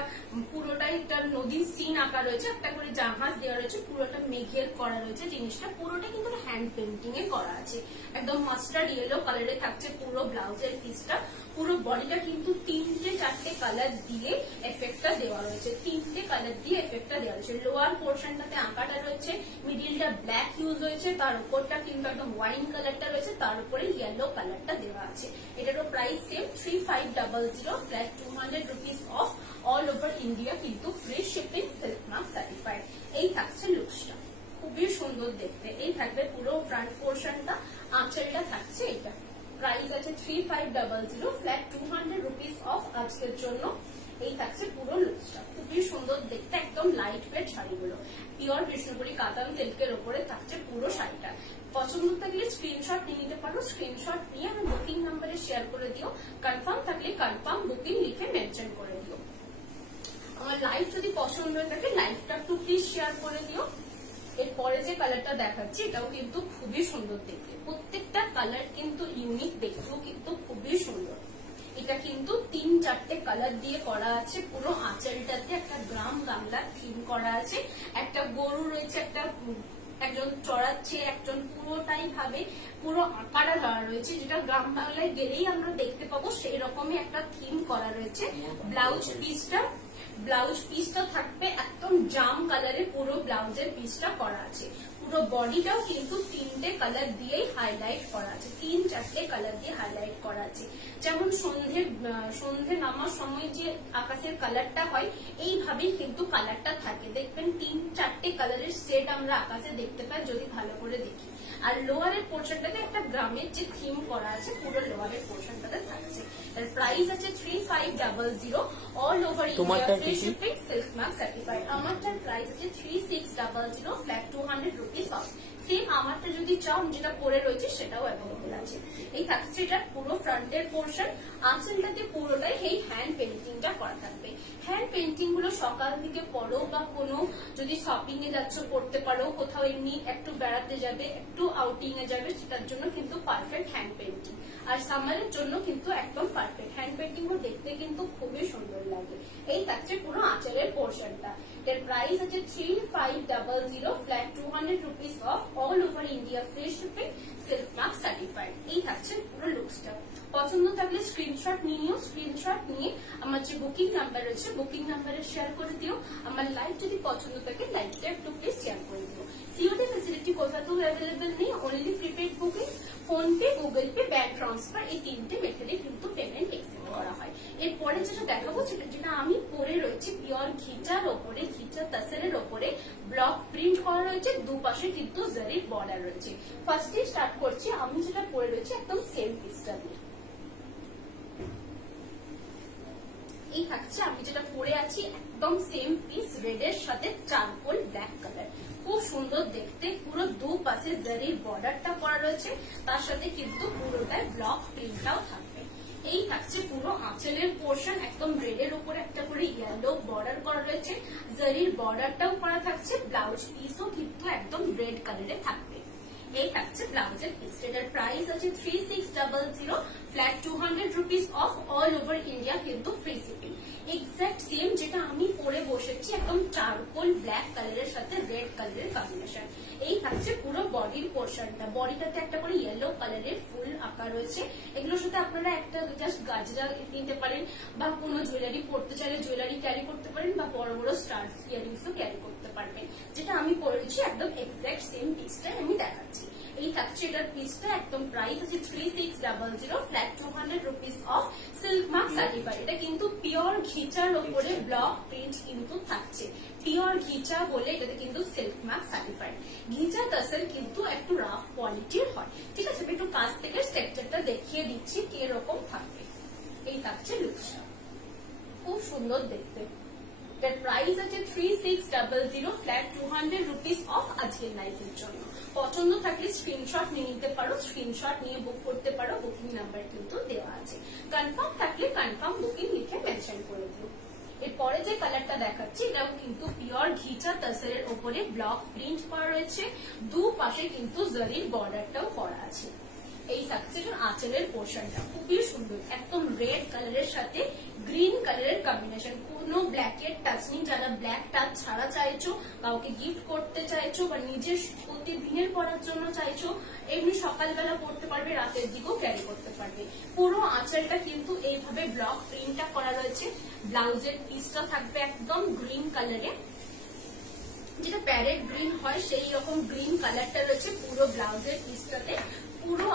পুরোটাই একটা নদীর সিন আঁকা রয়েছে, একটা করে জাহাজ দেওয়া রয়েছে, পুরোটা মেঘের করা রয়েছে জিনিসটা, পুরোটা কিন্তু হ্যান্ড পেন্টিং এ করা আছে। একদম মাস্টার্ড ইয়েলো কালারে থাকছে পুরো ব্লাউজের পিসটা। পুরো বডিটা কিন্তু তিনটে চারটে কালার দিয়ে এফেক্টটা দেওয়া রয়েছে, তিনটে কালার দিয়ে এফেক্টটা দেওয়া রয়েছে। লোয়ার পোর্শনটাতে আঁকাটা রয়েছে, মিডিলটা ব্ল্যাক ইউজ হয়েছে, তার উপরটা কিন্তু একদম ওয়াইন কালারটা রয়েছে, তার উপরে ইয়েলো কালারটা দেওয়া আছে। এটারও price same 3500 flat 200 rupees off all over India, কিন্তু free shipping, silk mark certified. এই থাকছে লুকসটা, খুবই সুন্দর দেখতে। এই থাকবে পুরো ফ্রন্ট পোর্শনটা, আঁচলটা থাকছে এটা। প্রাইস আছে 3500 ফ্ল্যাট 200 রুপিস অফ আজকের জন্য। এই থাকছে পুরো লুকসটা, খুবই সুন্দর দেখতে, একদম লাইট ওয়েট শাড়িগুলো পিওর বিষ্ণুপুরি কাতান সিল্কের উপরে থাকছে পুরো শাড়িটা। পছন্দ থাকলে স্ক্রিনশট নিয়ে নিতে পারো, স্ক্রিনশট নিয়ে আমি বুকিং নাম্বারে শেয়ার করে দিও। কনফার্ম থাকলে কনফার্ম বুকিং লিখে মেনশন করে দিও। আমার লাইভ যদি পছন্দ হয়ে থাকে লাইভটা একটু প্লিজ শেয়ার করে দিও। এরপরে যে কালারটা দেখাচ্ছি এটাও কিন্তু খুবই সুন্দর দেখতে, প্রত্যেকটা কালার কিন্তু ইউনিক, দেখতেও কিন্তু খুবই সুন্দর। এটা কিন্তু 3-4টে কালার দিয়ে করা আছে। পুরো আঁচলটাতে একটা গ্রাম বাংলা থিম করা আছে, একটা গরু রয়েছে, একটা একজন চড়াচ্ছে, একজন পুরোটাই ভাবে পুরো আঁকাটা ধরা রয়েছে, যেটা গ্রাম বাংলায় গেলেই আমরা দেখতে পাবো, সেই রকমই একটা থিম করা রয়েছে। ব্লাউজ পিসটা থাকবে একদম জাম কালারে, পুরো ব্লাউজের পিসটা করা আছে। পুরো বডিটাও কিন্তু তিনটে কালার দিয়েই হাইলাইট করা আছে, 3-4টে কালার দিয়ে হাইলাইট করা আছে। যেমন সন্ধে নামার সময় যে আকাশের কালারটা হয়, এইভাবেই কিন্তু কালারটা থাকে। দেখবেন 3-4টে কালারের সেট আমরা আকাশে দেখতে পাই যদি ভালো করে দেখি। আর লোয়ারের পোর্শনটাতে একটা গ্রামের যে থিম করা আছে, পুরো লোয়ারের পোর্শনটাতে থাকছে। এর প্রাইস আছে 3500 all over India, free shipping, silk mark certified. আমারটার প্রাইস আছে 3600 ফ্ল্যাট 200 রুপিস অফ। সেম আমারটা যদি চাও যেটা পরে রয়েছে সেটাও অ্যাভেলেবল আছে। এই থাকছে এটা পুরো ফ্রন্টের পোর্শন, আঁচলটাতে পুরোটাই এই হ্যান্ড পেন্টিংটা করা থাকবে। হ্যান্ড পেন্টিং গুলো সকাল থেকে পড়ো বা কোনো যদি শপিং এ যাচ্ছ পড়তে পারো, কোথাও এমনি একটু বেড়াতে যাবে, একটু আউটিং এ যাবে, সেটার জন্য কিন্তু পারফেক্ট হ্যান্ড পেন্টিং। আর সামারের জন্য কিন্তু একদম পারফেক্ট। হ্যান্ড পেন্টিং গুলো দেখতে কিন্তু খুবই সুন্দর লাগে। এই থাকছে পুরো আঁচলের পোর্শনটা। এর প্রাইস আছে 3500 flat 200 rupees off all over India, free shipping, silk mark certified. এই থাকছে পুরো লুকসটা। পছন্দ থাকলে স্ক্রিনশট নিও, স্ক্রিনশট নিয়ে আমার যে বুকিং নাম্বার রয়েছে বুকিং নাম্বারে শেয়ার করে দিও। আমার লাইভ যদি পছন্দ থাকে লাইভটা একটু প্লিজ শেয়ার করে দিও। সিওডি ফেসিলিটি কোথাও অ্যাভেলেবেল নেই, only prepaid booking, PhonePe, Google pay, bank transfer, এই তিনটে মেথডে কিন্তু পেমেন্ট এক্সেপ্ট করা হয়। এরপরে যেটা দেখাবো যেটা আমি পরে রয়েছে পিওর ঘিচার ওপরে, ঘিচা তাসেরের ওপরে ব্লক প্রিন্ট করা রয়েছে, দুপাশে কিন্তু জারির বর্ডার রয়েছে। ফার্স্টে স্টার্ট করছি আমি যেটা পরে রয়েছে একদম সেম পিসটা দিয়ে। এই থাকছে আমি যেটা পরে আছি একদম সেম পিস, রেড এর সাথে চারকোল ব্ল্যাক কালার, খুব সুন্দর সুন্দর দেখতে, পুরো দুপাশে জারির বর্ডারটা করা রয়েছে, তার সাথে কিন্তু পুরোটায় ব্লক প্রিন্টটাও থাকবে। এই থাকছে পুরো আঁচলের পোর্শন, একদম রেডের উপরে একটা করে ইয়েলো বর্ডার করা রয়েছে, জারির বর্ডারটাও করা থাকছে, ব্লাউজ পিসও কিন্তু একদম রেড কালারে থাকবে। এই থাকছে ব্লাউজের পিস, এটার প্রাইস আছে 3600, flat 200 rupees off, all over India কিন্তু ফ্রি শিপিং। এক্সাক্ট সেম যেটা আমি পরে বসেছি, একদম চারকোল ব্ল্যাক কালারের সাথে রেড কালারের কম্বিনেশন। এই থাকছে পুরো বডির পোর্শনটা, বডিটাতে একটা করে ইয়েলো কালারের ফুল আঁকা রয়েছে। এগুলোর সাথে আপনারা একটা জাস্ট গাজরা নিতে পারেন, বা কোনো জুয়েলারি পরতে চাইলে জুয়েলারি ক্যারি করতে পারেন, বা বড় বড় স্টার ইয়ারিংসও ক্যারি করতে পারবেন। যেটা আমি পরেছি একদম এক্সাক্ট সেম পিসটা আমি দেখাচ্ছি। এই থাকছে এটার পিসটা, একদম প্রাইস আছে 3600, flat 200 rupees off, silk mark certified. এটা কিন্তু পিওর ঘিচার উপরে ব্লক প্রিন্ট কিন্তু থাকছে, পিওর ঘিচা বলে এটাতে কিন্তু সিল্ক মার্ক সার্টিফাইড। ঘিচা টাসেল কিন্তু একটু রাফ কোয়ালিটির হয়, ঠিক আছে। একটু কাছ থেকে স্ট্রাকচারটা দেখিয়ে দিচ্ছি কিরকম থাকবে। এই থাকছে লুকসটা, খুব সুন্দর দেখতে। এটার প্রাইস আছে 3600, ফ্ল্যাট 200 রুপিস অফ আজকের লাইভের জন্য। পছন্দ থাকলে স্ক্রিনশট নিয়ে নিতে পারো, স্ক্রিনশট নিয়ে বুক করতে পারো, বুকিং নাম্বার কিন্তু দেওয়া আছে। কনফার্ম থাকলে কনফার্ম বুকিং লিখে মেনশন করে দিও। এরপরে যে কালারটা দেখাচ্ছি এটাও কিন্তু পিওর ঘিচা টাসেলের উপরে ব্লক প্রিন্ট করা রয়েছে, দুপাশে কিন্তু জারির বর্ডারটাও করা আছে। এই থাকছে আঁচলের পোর্শনটা, খুবই সুন্দর, একদম রেড কালারের সাথে গ্রিন কালারের কম্বিনেশন, কোনো ব্ল্যাকের টাচ নেই। যারা ব্ল্যাক টাচ ছাড়া চাইছো, কাউকে গিফট করতে চাইছো, বা নিজের প্রতিদিনের পরার জন্য চাইছো, এমনি সকালবেলা পড়তে পারবে, রাতের দিকেও ক্যারি করতে পারবে। পুরো আঁচলটা কিন্তু এইভাবে ব্লক প্রিন্টটা করা রয়েছে। ব্লাউজের পিসটা থাকবে একদম গ্রিন কালারে, যেটা প্যারেট গ্রিন হয় সেই রকম গ্রিন কালারটা রয়েছে পুরো ব্লাউজের পিসটাতে। পুরো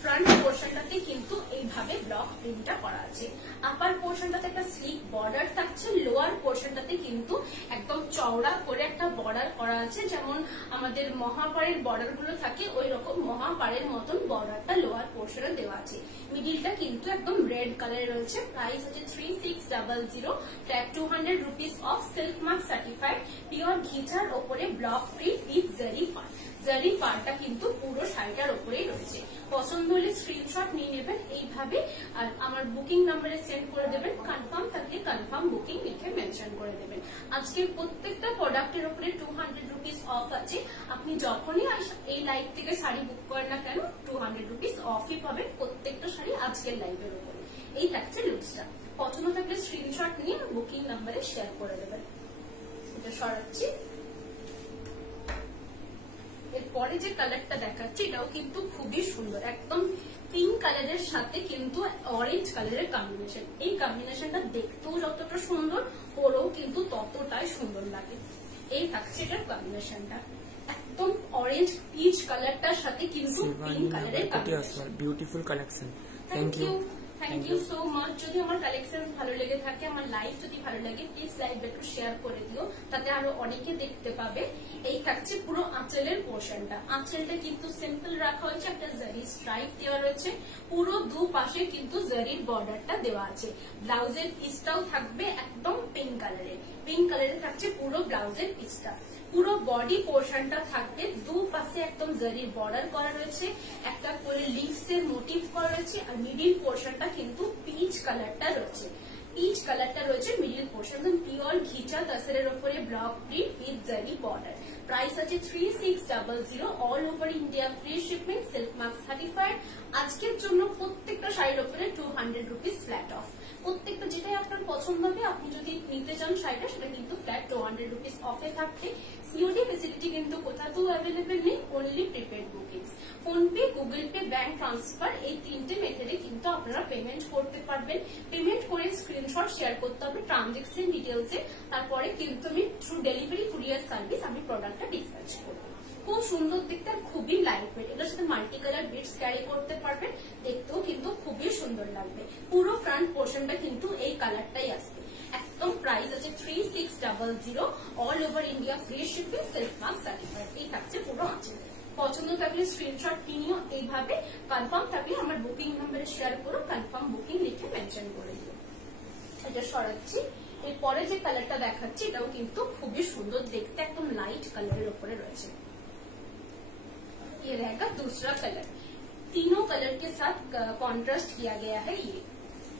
ফ্রন্ট পোর্শনটাতে কিন্তু এইভাবে ব্লক প্রিন্টটা করা আছে। আপার পোর্শনটাতে একটা স্লিক বর্ডার থাকছে, লোয়ার পোর্শনটাতে কিন্তু একদম চওড়া করে একটা বর্ডার করা আছে, যেমন আমাদের মহাপাড়ের বর্ডার গুলো থাকে ওই রকম মহাপাড়ের মতন বর্ডারটা লোয়ার পোর্শনে দেওয়া আছে। মিডিলটা কিন্তু একদম রেড কালারে রয়েছে। প্রাইস আছে 3600, flat 200 rupees off, silk mark certified, pure ঘিচার ওপরে ব্লক প্রিন্ট উইথ জারি পার। জারি পারটা কিন্তু পুরো শাড়িটার উপরেই রয়েছে। পছন্দ হলে স্ক্রিনশট নিয়ে নেবেন এইভাবে, আর আমার বুকিং নাম্বারে সেন্ড করে দেবেন। কনফার্ম থাকলে কনফার্ম বুকিং লিখে মেনশন করে দেবেন। আজকের প্রত্যেকটা প্রোডাক্টের উপরে 200 রুপিস অফ আছে। আপনি যখনই এই লাইভ থেকে শাড়ি বুক করেন না কেন 200 রুপিস অফই পাবেন প্রত্যেকটা শাড়ি আজকের লাইভের উপরে। এই থাকছে লুকসটা, পছন্দ থাকলে স্ক্রিনশট নিয়ে বুকিং নাম্বারে শেয়ার করে দেবেন। এটা সরাচ্ছি। এরপরে যে কালারটা দেখাচ্ছি এটাও কিন্তু খুবই সুন্দর, একদম পিঙ্ক কালারের সাথে কিন্তু অরেঞ্জ কালারের কম্বিনেশন। এই কম্বিনেশনটা দেখতেও যতটা সুন্দর, পরেও কিন্তু ততটাই সুন্দর লাগে। এই থাকছে এটার কম্বিনেশনটা, একদম অরেঞ্জ পিচ কালারটার সাথে কিন্তু পিঙ্ক কালারের combination. Beautiful collection, thank you so much. যদি আমার কালেকশন ভালো লেগে থাকে, আমার লাইভ যদি ভালো লাগে, প্লিজ লাইভ একটু শেয়ার করে দিও, তাতে আরো অনেকে দেখতে পাবে। এই থাকছে পুরো আঁচলের পোর্শনটা, আঁচলটা কিন্তু সিম্পল রাখা হয়েছে, একটা জারি স্ট্রাইপ দেওয়া রয়েছে, পুরো দুপাশে কিন্তু জারির বর্ডারটা দেওয়া আছে। ব্লাউজের পিসটাও থাকবে একদম পিঙ্ক কালারে, পিঙ্ক কালারে থাকছে পুরো ব্লাউজের পিসটা। পুরো বডি পোর্শনটা থাকবে, দুপাশে একদম জারির বর্ডার করা রয়েছে, একটা করে লিভস এর মোটিভ করা রয়েছে, আর মিডিল পোর্শনটা কিন্তু পিচ কালারটা রয়েছে। পিচ কালারটা রয়েছে মিডিল পোর্শন, পিওর ঘিচা টাসেলের উপরে ব্লক প্রিন্ট উইথ জারি বর্ডার। প্রাইস আছে 3600, all over India free shipment, silk mark certified. আজকের জন্য প্রত্যেকটা শাড়ির উপরে 200 রুপিস ফ্ল্যাট অফ। প্রত্যেকটা যেটাই আপনার পছন্দ হবে, আপনি যদি নিতে চান শাড়িটা, সেটা কিন্তু ফ্ল্যাট 200 রুপিস অফে থাকবে। সিওডি ফেসিলিটি কিন্তু কোথাও অ্যাভেলেবেল নেই, only prepaid bookings. PhonePe, Google pay, bank transfer, এই তিনটে মেথডে কিন্তু আপনারা পেমেন্ট করতে পারবেন। পেমেন্ট করে স্ক্রিনশট শেয়ার করতে হবে ট্রানজেকশন ডিটেলসে, তারপরে কিন্তু আমি থ্রু ডেলিভারি কুরিয়ার সার্ভিস আমি প্রোডাক্টটা ডিসপ্যাচ করবো। খুব সুন্দর দেখতে, আর খুবই লাইট ওয়েট। এটার সাথে মাল্টি কালার বিটস ক্যারি করতে পারবেন, দেখতেও কিন্তু খুবই সুন্দর লাগবে। পুরো ফ্রন্ট পোর্শনটা কিন্তু এই কালারটাই আসবে। একদম প্রাইস আছে 3600, all over India free shipping, silk mark certified. এই থাকছে পুরো আঁচল। পছন্দ থাকলে স্ক্রিনশট নিও এইভাবে, কনফার্ম থাকলে আমার বুকিং নাম্বারে শেয়ার করো, কনফার্ম বুকিং লিখে মেনশন করে দিও। এটা সরাচ্ছি। এরপরে যে কালারটা দেখাচ্ছি এটাও কিন্তু খুবই সুন্দর দেখতে, একদম লাইট কালারের উপরে রয়েছে। ये रहेगा दूसरा कलर, तीनों कलर के साथ कॉन्ट्रास्ट किया गया है।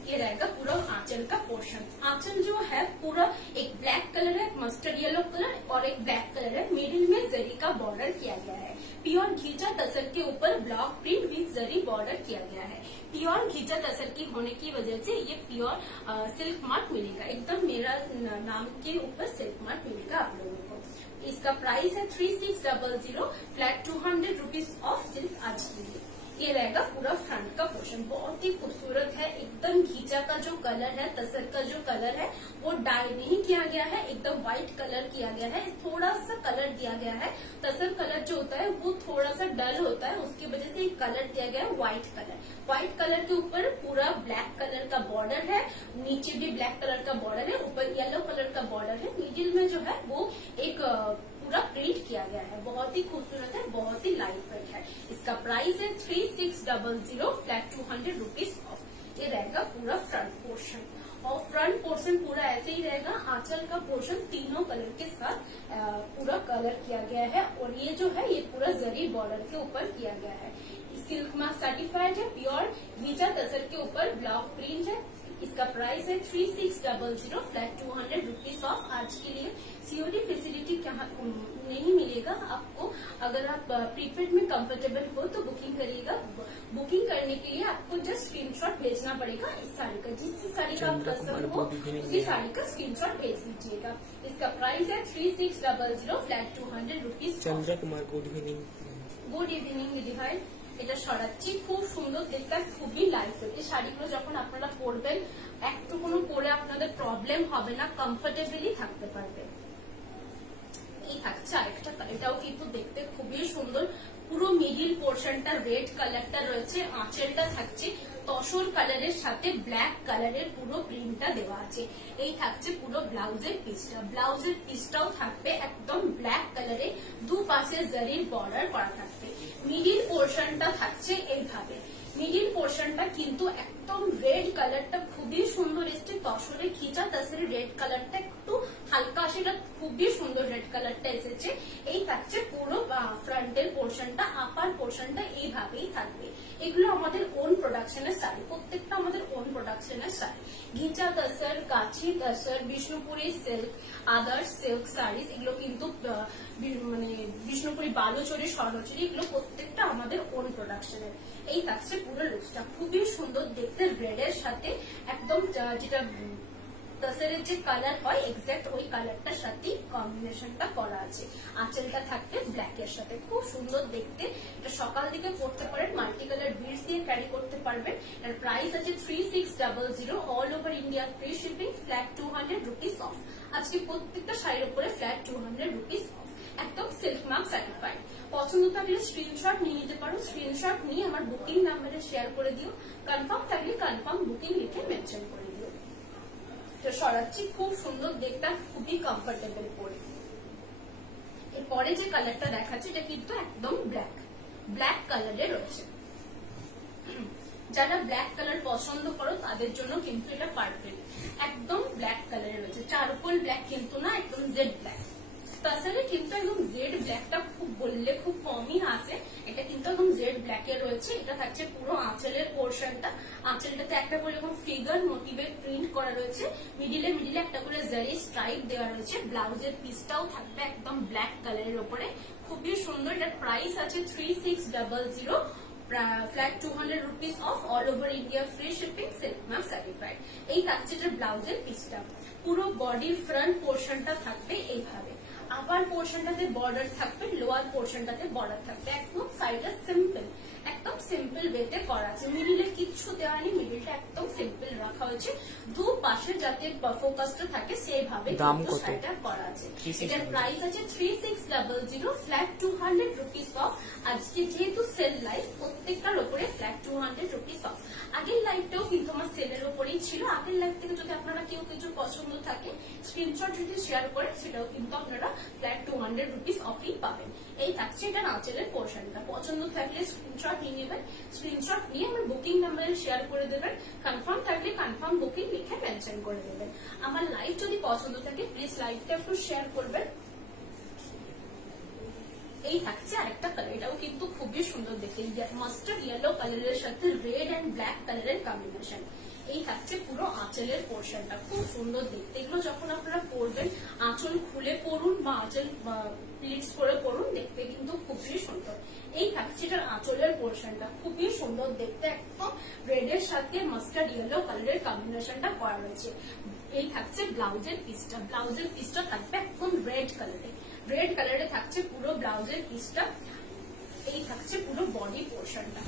ये रहेगा पूरा आंचल का पोर्शन। आंचल जो है पूरा एक ब्लैक कलर है, मस्टर्ड येलो कलर और एक ब्लैक कलर है, मिडिल में जरी का बॉर्डर किया गया है। प्योर घीचा तसर के ऊपर block print with zari border किया गया है। प्योर घीचा तसर की होने की वजह से ये प्योर सिल्क मार्क मिलेगा, एकदम मेरा नाम के ऊपर सिल्क मार्क मिलेगा आप लोगों को। इसका प्राइस है 3600 फ्लैट 200 रुपीज ऑफ सिल्क आज के लिए। ये रहेगा पूरा फ्रंट का पोर्शन, बहुत ही खूबसूरत है। एकदम घीचा का जो कलर है, तसर का जो कलर है वो डाई नहीं किया गया है, एकदम व्हाइट कलर किया गया है। थोड़ा सा कलर दिया गया है, तसर कलर जो होता है वो थोड़ा सा डल होता है, उसकी वजह से एक कलर दिया गया है व्हाइट कलर। व्हाइट कलर के ऊपर पूरा ब्लैक कलर का बॉर्डर है, नीचे भी ब्लैक कलर का बॉर्डर है, ऊपर येलो कलर का बॉर्डर है, मिडिल में जो है वो एक पूरा प्रिंट किया गया है। बहुत ही खूबसूरत है, बहुत ही लाइट वेट है। इसका प्राइस है 3600 फ्लैट 200 रुपीज ऑफ। ये रहेगा पूरा फ्रंट पोर्शन, और फ्रंट पोर्शन पूरा ऐसे ही रहेगा। आंचल का पोर्शन तीनों कलर के साथ पूरा कलर किया गया है, और ये जो है ये पूरा जरी बॉर्डर के ऊपर किया गया है। सिल्क मार्क सर्टिफाइड है, प्योर घीचा तसर के ऊपर ब्लॉक प्रिंट है। इसका प्राइस है 3600 फ्लैट 200 रुपीज ऑफ। आज के लिए सीओडी फैसिलिटी नहीं मिलेगा आपको। अगर आप प्रीपेड में कंफर्टेबल हो तो बुकिंग करिएगा। बुकिंग करने के लिए आपको जस्ट स्क्रीनशॉट भेजना पड़ेगा इस साड़ी का, जिस साड़ी का आप पसंद हो उसी साड़ी का स्क्रीनशॉट भेज दीजिएगा। इसका प्राइस है 3600 flat 200 rupees. Chandra Kumar, good evening. Good evening দিদি ভাই, এটা সরাচ্ছি, খুব সুন্দর দেখতে, খুবই লাইট ওয়েট। এই শাড়িগুলো যখন আপনারা পরবেন একটু কোনো পরে আপনাদের প্রবলেম হবে না, কমফোর্টেবলি থাকতে পারবেন। এই থাকছে আরেকটা, এটাও কিন্তু দেখতে খুবই সুন্দর। পুরো মিডিল পোর্শনটা রেড কালারটা রয়েছে, আঁচলটা থাকছে তসর কালারের সাথে ব্ল্যাক কালারের পুরো প্রিন্টটা দেওয়া আছে। এই থাকছে পুরো ব্লাউজের পিসটা, ব্লাউজের পিসটাও থাকবে একদম ব্ল্যাক কালারে, দুপাশে জারির বর্ডার করা থাকবে। মিডিল পোর্শনটা থাকছে এইভাবে, মিডিল পোর্শনটা কিন্তু একদম রেড কালারটা খুবই সুন্দর এসছে, তসরে খিচা তাসরে রেড কালারটা একটু হালকা, সেটা খুবই সুন্দর রেড কালারটা এসেছে। এই থাকছে পুরো ফ্রন্টের পোর্শনটা, আপার পোর্শনটা এইভাবেই থাকবে। এগুলো আমাদের ওন প্রোডাকশনের শাড়ি, প্রত্যেকটা আমাদের ওন প্রোডাকশনের শাড়ি। ঘিচা তসর, কাছি tussar, Bishnupuri silk, others silk saris, এগুলো কিন্তু মানে বিষ্ণুপুরি বালুচরি, স্বর্ণচরি, এগুলো প্রত্যেকটা আমাদের ওন প্রোডাকশনের। এই থাকছে পুরো লুকসটা, খুবই সুন্দর দেখতে, রেড এর সাথে একদম যেটা তসরের যে কালার হয় এক্সাক্ট ওই কালারটার সাথে কম্বিনেশনটা করা আছে। আঁচলটা থাকবে ব্ল্যাক এর সাথে, খুব সুন্দর দেখতে। এটা সকাল দিকে পরতে পারেন, মাল্টি কালার বিডস দিয়ে ক্যারি করতে পারবেন। এর প্রাইস আছে 3600, all over India free shipping, flat 200 rupees of. আজকে প্রত্যেকটা শাড়ির উপরে ফ্ল্যাট 200 রুপিস অফ, একদম সিল্ক মার্ক সার্টিফাইড। পছন্দ থাকলে স্ক্রিনশট নিয়ে নিতে পারো, স্ক্রিনশট নিয়ে আমার বুকিং নাম্বারে শেয়ার করে দিও। কনফার্ম থাকলে কনফার্ম বুকিং লিখে মেনশন করে দিও। সরাচ্ছি, খুব সুন্দর দেখতে, খুবই কমফোর্টেবল পরে। এরপরে যে কালারটা দেখাচ্ছে এটা কিন্তু একদম ব্ল্যাক কালারে রয়েছে। যারা ব্ল্যাক কালার পছন্দ করো তাদের জন্য কিন্তু এটা পারফেক্ট, একদম ব্ল্যাক কালারে রয়েছে। চারকোল ব্ল্যাক কিন্তু না, একদম জেড ব্ল্যাক। তাছাড়া কিন্তু একদম জেড ব্ল্যাকটা খুব বললে খুব কমই আসে, এটা কিন্তু একদম জেড ব্ল্যাকে রয়েছে। এটা থাকছে পুরো আঁচলের পোর্শনটা, আঁচলটাতে একটা করে এরকম ফিগার মোটিভের প্রিন্ট করা রয়েছে, মিডিলে একটা করে জারি স্ট্রাইপ দেওয়া রয়েছে। ব্লাউজের পিসটাও থাকবে একদম ব্ল্যাক কালারের উপরে, খুবই সুন্দর। এটার প্রাইস আছে 3600 flat 200 rupees off, all over India free shipping, silk mark certified. এই থাকছে এটার ব্লাউজের পিসটা। পুরো বডির ফ্রন্ট পোর্শনটা থাকবে এইভাবে, আপার পোর্শনটাতে বর্ডার থাকবে, লোয়ার পোর্শনটাতে বর্ডার থাকবে। একদম সাইডটা সিম্পল, একদম সিম্পল ওয়েতে করা আছে, মিডিলে কিচ্ছু দেওয়া নেই, মিডিলটা একদম সিম্পল রাখা হয়েছে। দু পাশে যাতে ফোকাসটা থাকে সেইভাবে শাড়িটা করা আছে। এটার প্রাইস আছে 3600 ফ্ল্যাট 200 রুপিস অফ। আজকে যেহেতু সেল লাইভ, প্রত্যেকটার উপরে ফ্ল্যাট 200 রুপিস অফ। আগের লাইভটাও কিন্তু আমার সেলের উপরেই ছিল। আগের লাইভ থেকে যদি আপনারা কেউ কিছু পছন্দ থাকে স্ক্রিনশট যদি শেয়ার করেন সেটাও কিন্তু আপনারা ফ্ল্যাট 200 রুপিস অফই পাবেন। এই থাকছে এটা আঁচলের পোর্শনটা। পছন্দ থাকলে স্ক্রিনশট নিয়ে নেবেন, স্ক্রিনশট নিয়ে আমার বুকিং নাম্বারে শেয়ার করে দেবেন। কনফার্ম থাকলে কনফার্ম বুকিং লিখে মেনশন করে দেবেন। আমার লাইভ যদি পছন্দ থাকে প্লিজ লাইভটা একটু শেয়ার করবেন। এই থাকছে আরেকটা কালার, এটাও কিন্তু খুবই সুন্দর দেখতে, মাস্টার্ড ইয়েলো কালারের সাথে রেড এন্ড ব্ল্যাক কালারের কম্বিনেশন। এই থাকছে পুরো আঁচলের পোর্শনটা, খুব সুন্দর দেখতে। এগুলো যখন আপনারা পরবেন আঁচল খুলে পরুন বা আঁচল প্লিটস করে পরুন, দেখতে কিন্তু খুবই সুন্দর। এই থাকছে এটার আঁচলের পোর্শনটা, খুবই সুন্দর দেখতে, একদম রেড এর সাথে মাস্টার্ড ইয়েলো কালারের কম্বিনেশনটা করা রয়েছে। এই থাকছে ব্লাউজের পিসটা, ব্লাউজের পিসটা থাকবে একদম রেড কালারে, রেড কালারে থাকছে পুরো ব্লাউজের পিসটা। এই থাকছে পুরো বডি পোর্শনটা,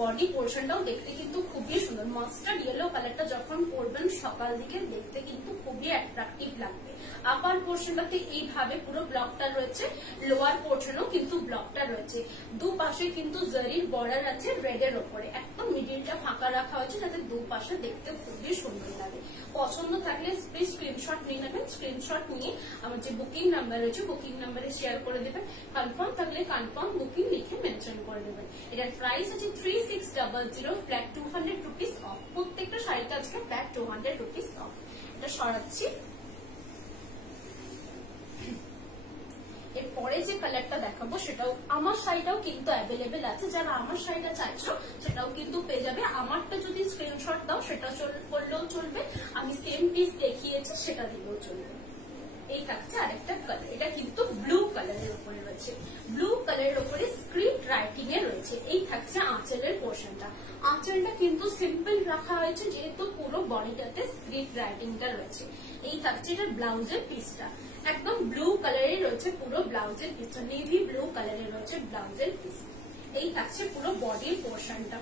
বডি পোর্শনটাও দেখতে কিন্তু খুবই সুন্দর। মাস্টার্ড ইয়েলো কালারটা যখন পরবেন সকাল দিকে দেখতে কিন্তু খুবই অ্যাট্রাকটিভ লাগবে। আপার পোর্শনটাতে এইভাবে পুরো ব্লকটা রয়েছে, লোয়ার পোর্শনও কিন্তু ব্লকটা রয়েছে, দুপাশে কিন্তু জরির বর্ডার আছে রেড এর ওপরে, একদম মিডিলটা ফাঁকা রাখা হয়েছে যাতে দুপাশে দেখতে খুবই সুন্দর লাগে। পছন্দ থাকলে প্লিজ স্ক্রিনশট নিয়ে নেবেন, স্ক্রিনশট নিয়ে আমার যে বুকিং নাম্বার রয়েছে বুকিং নাম্বারে শেয়ার করে দেবেন, কনফার্ম থাকলে কনফার্ম বুকিং লিখে মেনশন করে দেবেন। এটার প্রাইস আছে 3600 ফ্ল্যাট 200 রুপিস অফ। প্রত্যেকটা শাড়িতে আজকে ফ্ল্যাট 200 রুপিস অফ। এটা সরাচ্ছি। এরপরে যে কালারটা দেখাবো সেটাও আমার শাড়িটাও কিন্তু অ্যাভেলেবেল আছে, যারা আমার শাড়িটা চাইছো সেটাও কিন্তু পেয়ে যাবে। আমারটা যদি স্ক্রিনশট দাও সেটা করলেও চলবে, আমি সেম পিস দেখিয়েছি সেটা দিলেও চলবে। এই থাকছে আরেকটা কালার, এটা কিন্তু ব্লু কালারের উপরে রয়েছে, ব্লু কালারের উপরে স্ক্রিপ্ট রাইটিং এ রয়েছে। এই থাকছে আঁচলের পোর্শনটা, আঁচলটা কিন্তু সিম্পল রাখা হয়েছে যেহেতু পুরো বডিটাতে স্ক্রিপ্ট রাইটিংটা রয়েছে। এই থাকছে এটার ব্লাউজের পিসটা, একদম ব্লু কালারের রয়েছে পুরো ব্লাউজের পিসটা, নেভি ব্লু কালারের রয়েছে ব্লাউজের পিস। এই থাকছে পুরো বডির পোর্শনটা,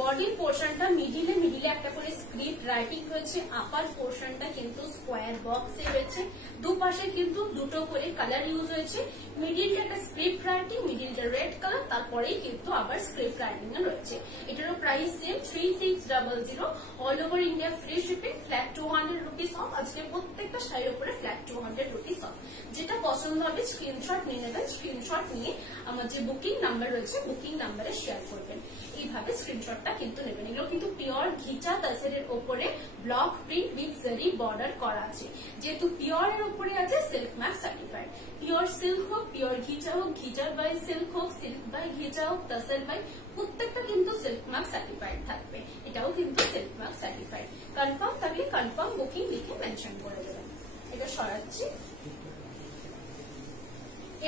বডির পোর্শনটা মিডিলে মিডিলে একটা করে স্ক্রিপ্ট রাইটিং রয়েছে, আপার পোর্শনটা কিন্তু স্কোয়ার বক্সে রয়েছে, দুপাশে কিন্তু দুটো করে কালার ইউজ হয়েছে, মিডিলটা একটা স্ক্রিপ্ট রাইটিং, মিডিলটা রেড কালার, তারপরেই কিন্তু আবার স্ক্রিপ্ট রাইটিং এ রয়েছে। এটারও price same 3600, all over India free shipping, flat 200 rupees of. আজকে প্রত্যেকটা শাড়ির উপরে ফ্ল্যাট 200 রুপিস অফ। যেটা পছন্দ হবে স্ক্রিনশট নিয়ে নেবেন, স্ক্রিনশট নিয়ে আমার যে বুকিং নাম্বার রয়েছে বুকিং নাম্বারে শেয়ার করবেন। এইভাবে স্ক্রিনশটটা কিন্তু নেবেন। এগুলো কিন্তু পিওর ঘিচা তাসেরের উপরে ব্লক প্রিন্ট উইথ জারি বর্ডার করা আছে, যেহেতু পিওর এর উপরে আছে silk mark certified. Pure silk হোক, পিওর ঘিচা হোক, ঘিচার বাই সিল্ক হোক, সিল্ক বাই ঘিচা হোক, তাসের বাই, প্রত্যেকটা কিন্তু সিল্ক মার্ক সার্টিফাইড থাকবে। এটাও কিন্তু সিল্ক মার্ক সার্টিফাইড। কনফার্ম থাকলে কনফার্ম বুকিং লিখে মেনশন করে দেবেন। এটা সরাচ্ছি।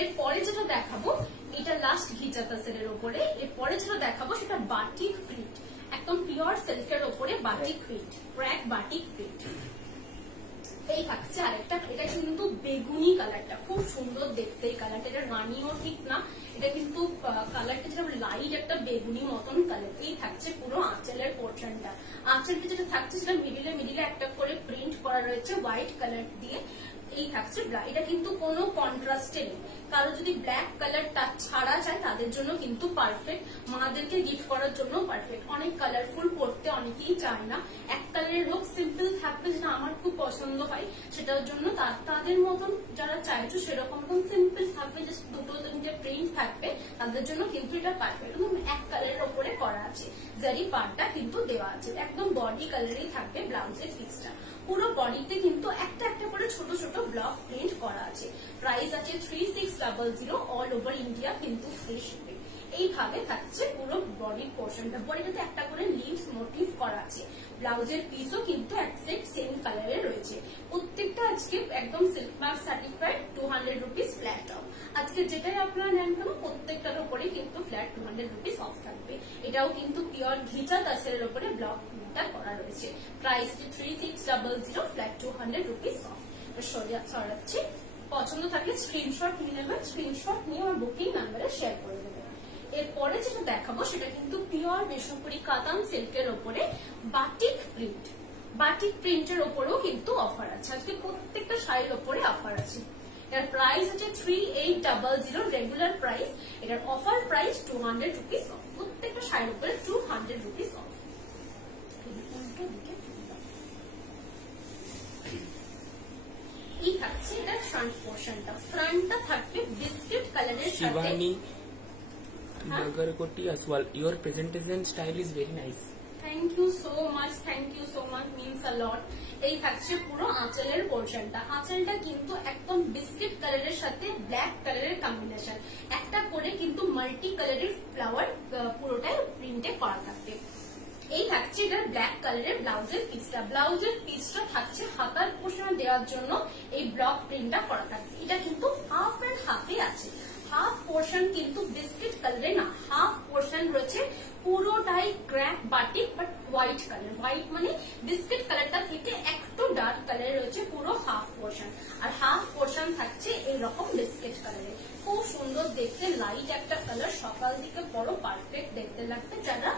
এরপরে যেটা দেখাবো এটা লাস্ট ঘিচা তাসেরের উপরে, এরপরে যেটা দেখাবো সেটা বাটিক প্রিন্ট, একদম পিওর সিল্কের উপরে batik print, crack batik print. এই থাকছে আরেকটা, এটা কিন্তু বেগুনি কালারটা, খুব সুন্দর দেখতে এই কালারটা, এটা রানিও ঠিক না, এটা কিন্তু কালারটা যেটা লাইট একটা বেগুনি মতন কালার। এই থাকছে পুরো আঁচলের পোর্শনটা, আঁচলটা যেটা থাকছে সেটা মিডিলে মিডিলে একটা করে প্রিন্ট করা রয়েছে হোয়াইট কালার দিয়ে। এই থাকছে এটা কিন্তু কোনো কন্ট্রাস্টে নেই, কারো যদি ব্ল্যাক কালার ছাড়া চায় তাদের জন্য কিন্তু পারফেক্ট, মাদেরকে গিফট করার জন্য পারফেক্ট। অনেক কালারফুল পড়তে অনেকেই চায় না, এক কালারের হোক সিম্পল থাকবে যেটা আমার খুব পছন্দ হয়, সেটার জন্য তাদের মতন যারা চাইছো সেরকম সিম্পল থাকবে, জাস্ট দুটো তিনটে প্রিন্ট থাকবে, তাদের জন্য কিন্তু এটা পারফেক্ট। একদম এক কালারের ওপরে করা আছে, জারি পার্টটা কিন্তু দেওয়া আছে, একদম বডি কালারেই থাকবে ব্লাউজের পিসটা। পুরো বডিতে কিন্তু একটা একটা করে ছোট ছোট ব্লক প্রিন্ট করা আছে। প্রাইস আছে 3600, অল ওভার ইন্ডিয়া কিন্তু ফ্রি শিপিং। এইভাবে থাকছে পুরো বডির পোর্শনটা, বডিটাতে একটা করে লিভস মোটিভ করা আছে। ব্লাউজের পিসও কিন্তু এক্সাক্ট সেম কালারে রয়েছে। প্রত্যেকটা আজকে একদম silk mark certified, 200 rupees flat of. আজকে যেটাই আপনারা নেন কেন প্রত্যেকটার উপরে কিন্তু ফ্ল্যাট 200 রুপিস অফ থাকবে। এটাও কিন্তু পিওর ঘিচা তাসেরের উপরে ব্লক করা রয়েছে। Price 3600, flat 200 rupees off. সরাচ্ছি। পছন্দ থাকলে স্ক্রিনশট নিয়ে নেবেন, স্ক্রিনশট নিয়ে আমার বুকিং নাম্বারে শেয়ার করে দেবেন। এরপরে যেটা দেখাবো সেটা কিন্তু পিওর বেসনপুরি কাতান সিল্কের উপরে বাটিক প্রিন্ট, বাটিক প্রিন্টের উপরেও কিন্তু অফার আছে। আজকে প্রত্যেকটা শাড়ির উপরে অফার আছে। এর প্রাইস হচ্ছে 3800, রেগুলার প্রাইস, এটার অফার প্রাইস 200 রুপিস অফ। প্রত্যেকটা শাড়ির উপরে 200 রুপিস অফ। এই থাকছে এটা ফ্রন্ট পোর্শনটা, ফ্রন্টটা থাকবে বিস্কিট কালারের সাথে। Shivani Nagarkoti Aswal, your presentation style is very nice. Thank you so much, means a lot. এই থাকছে পুরো আঁচলের পোর্শনটা, আঁচলটা কিন্তু একদম বিস্কিট কালারের সাথে ব্ল্যাক কালারের কম্বিনেশন, একটা বর্ডারে কিন্তু মাল্টি কালারের ফ্লাওয়ার পুরোটাই প্রিন্টে করা থাকবে। এই থাকছে এটার ব্ল্যাক কালারের ব্লাউজের পিসটা। ব্লাউজের পিসটা থাকছে হাতার পোর্শনে দেওয়ার জন্য এই ব্লক প্রিন্টটা করা থাকবে। এটা কিন্তু হাফ এন্ড হাফে আছে, হাফ পোর্শন কিন্তু বিস্কিট কালারে না, হাফ পোর্শন রয়েছে পুরোটাই crack batik but white colour. White মানে বিস্কিট কালারটা থেকে একটু ডার্ক কালার রয়েছে পুরো হাফ পোর্শন, আর হাফ পোর্শন থাকছে এইরকম বিস্কিট কালারে। খুব সুন্দর দেখতে, লাইট একটা কালার, সকাল দিকে পরো পারফেক্ট দেখতে লাগবে যারা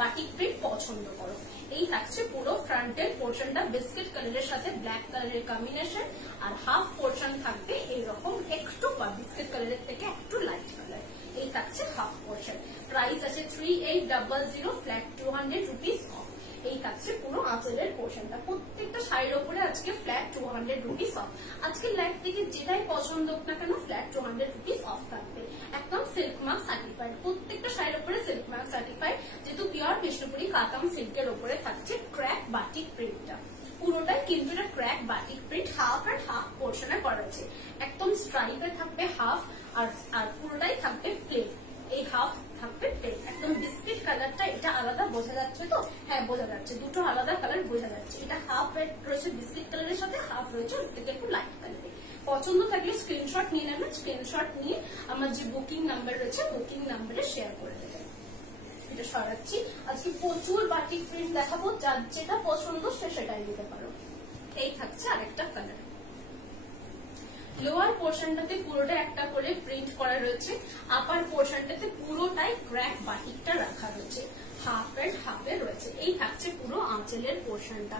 বাটিক প্রিন্ট পছন্দ করো। এই থাকছে পুরো ফ্রন্টের পোর্শনটা বিস্কিট কালারের সাথে ব্ল্যাক কালারের কম্বিনেশন, আর হাফ পোর্শন থাকবে এইরকম একটু বিস্কিট কালারের থেকে একটু লাইট কালার। এই থাকছে হাফ পোর্শন। প্রাইস আছে 3800 ফ্ল্যাট 200 রুপিস অফ। এই থাকছে পুরো আঁচলের পোর্শনটা। প্রত্যেকটা শাড়ির উপরে আজকে ফ্ল্যাট 200 রুপিস অফ। আজকে লাইভ থেকে যেটাই পছন্দ হোক না কেন ফ্ল্যাট 200 রুপিস অফ থাকবে। একদম সিল্ক মার্ক সার্টিফাইড, প্রত্যেকটা শাড়ির উপরে সিল্ক মার্ক সার্টিফাইড, যেহেতু পিওর বিষ্ণুপুরি কাতাম সিল্কের উপরে থাকছে ক্র্যাক বাটিক প্রিন্টটা। পুরোটাই কিন্তু এটা crack batik print, half and half পোর্শনে করা আছে। একদম স্ট্রাইপে থাকবে হাফ, আর পুরোটাই থাকবে প্লেন। এই হাফ থাকবে প্লেন। একদম বিস্কিট কালারটা এটা আলাদা বোঝা যাচ্ছে তো? হ্যাঁ বোঝা যাচ্ছে, দুটো আলাদা কালার বোঝা যাচ্ছে। এটা হাফ রয়েছে বিস্কিট কালারের সাথে, হাফ রয়েছে ওর থেকে একটু লাইট কালারে। পছন্দ থাকলে স্ক্রিনশট নিয়ে নেবেন, স্ক্রিনশট নিয়ে আমার যে বুকিং নাম্বার রয়েছে বুকিং নাম্বারে শেয়ার করে দেবেন। এটা সরাচ্ছি, আজকে প্রচুর বাটিক প্রিন্ট দেখাবো, যার যেটা পছন্দ সে সেটাই নিতে পারো। এই থাকছে আরেকটা কালার। লোয়ার পোর্শনটাতে পুরোটা একটা করে প্রিন্ট করা রয়েছে, আপার পোর্শনটাতে পুরোটাই ক্র্যাক বাটিকটা রাখা রয়েছে, হাফ এন্ড হাফে রয়েছে। এই থাকছে পুরো আঁচলের পোর্শনটা।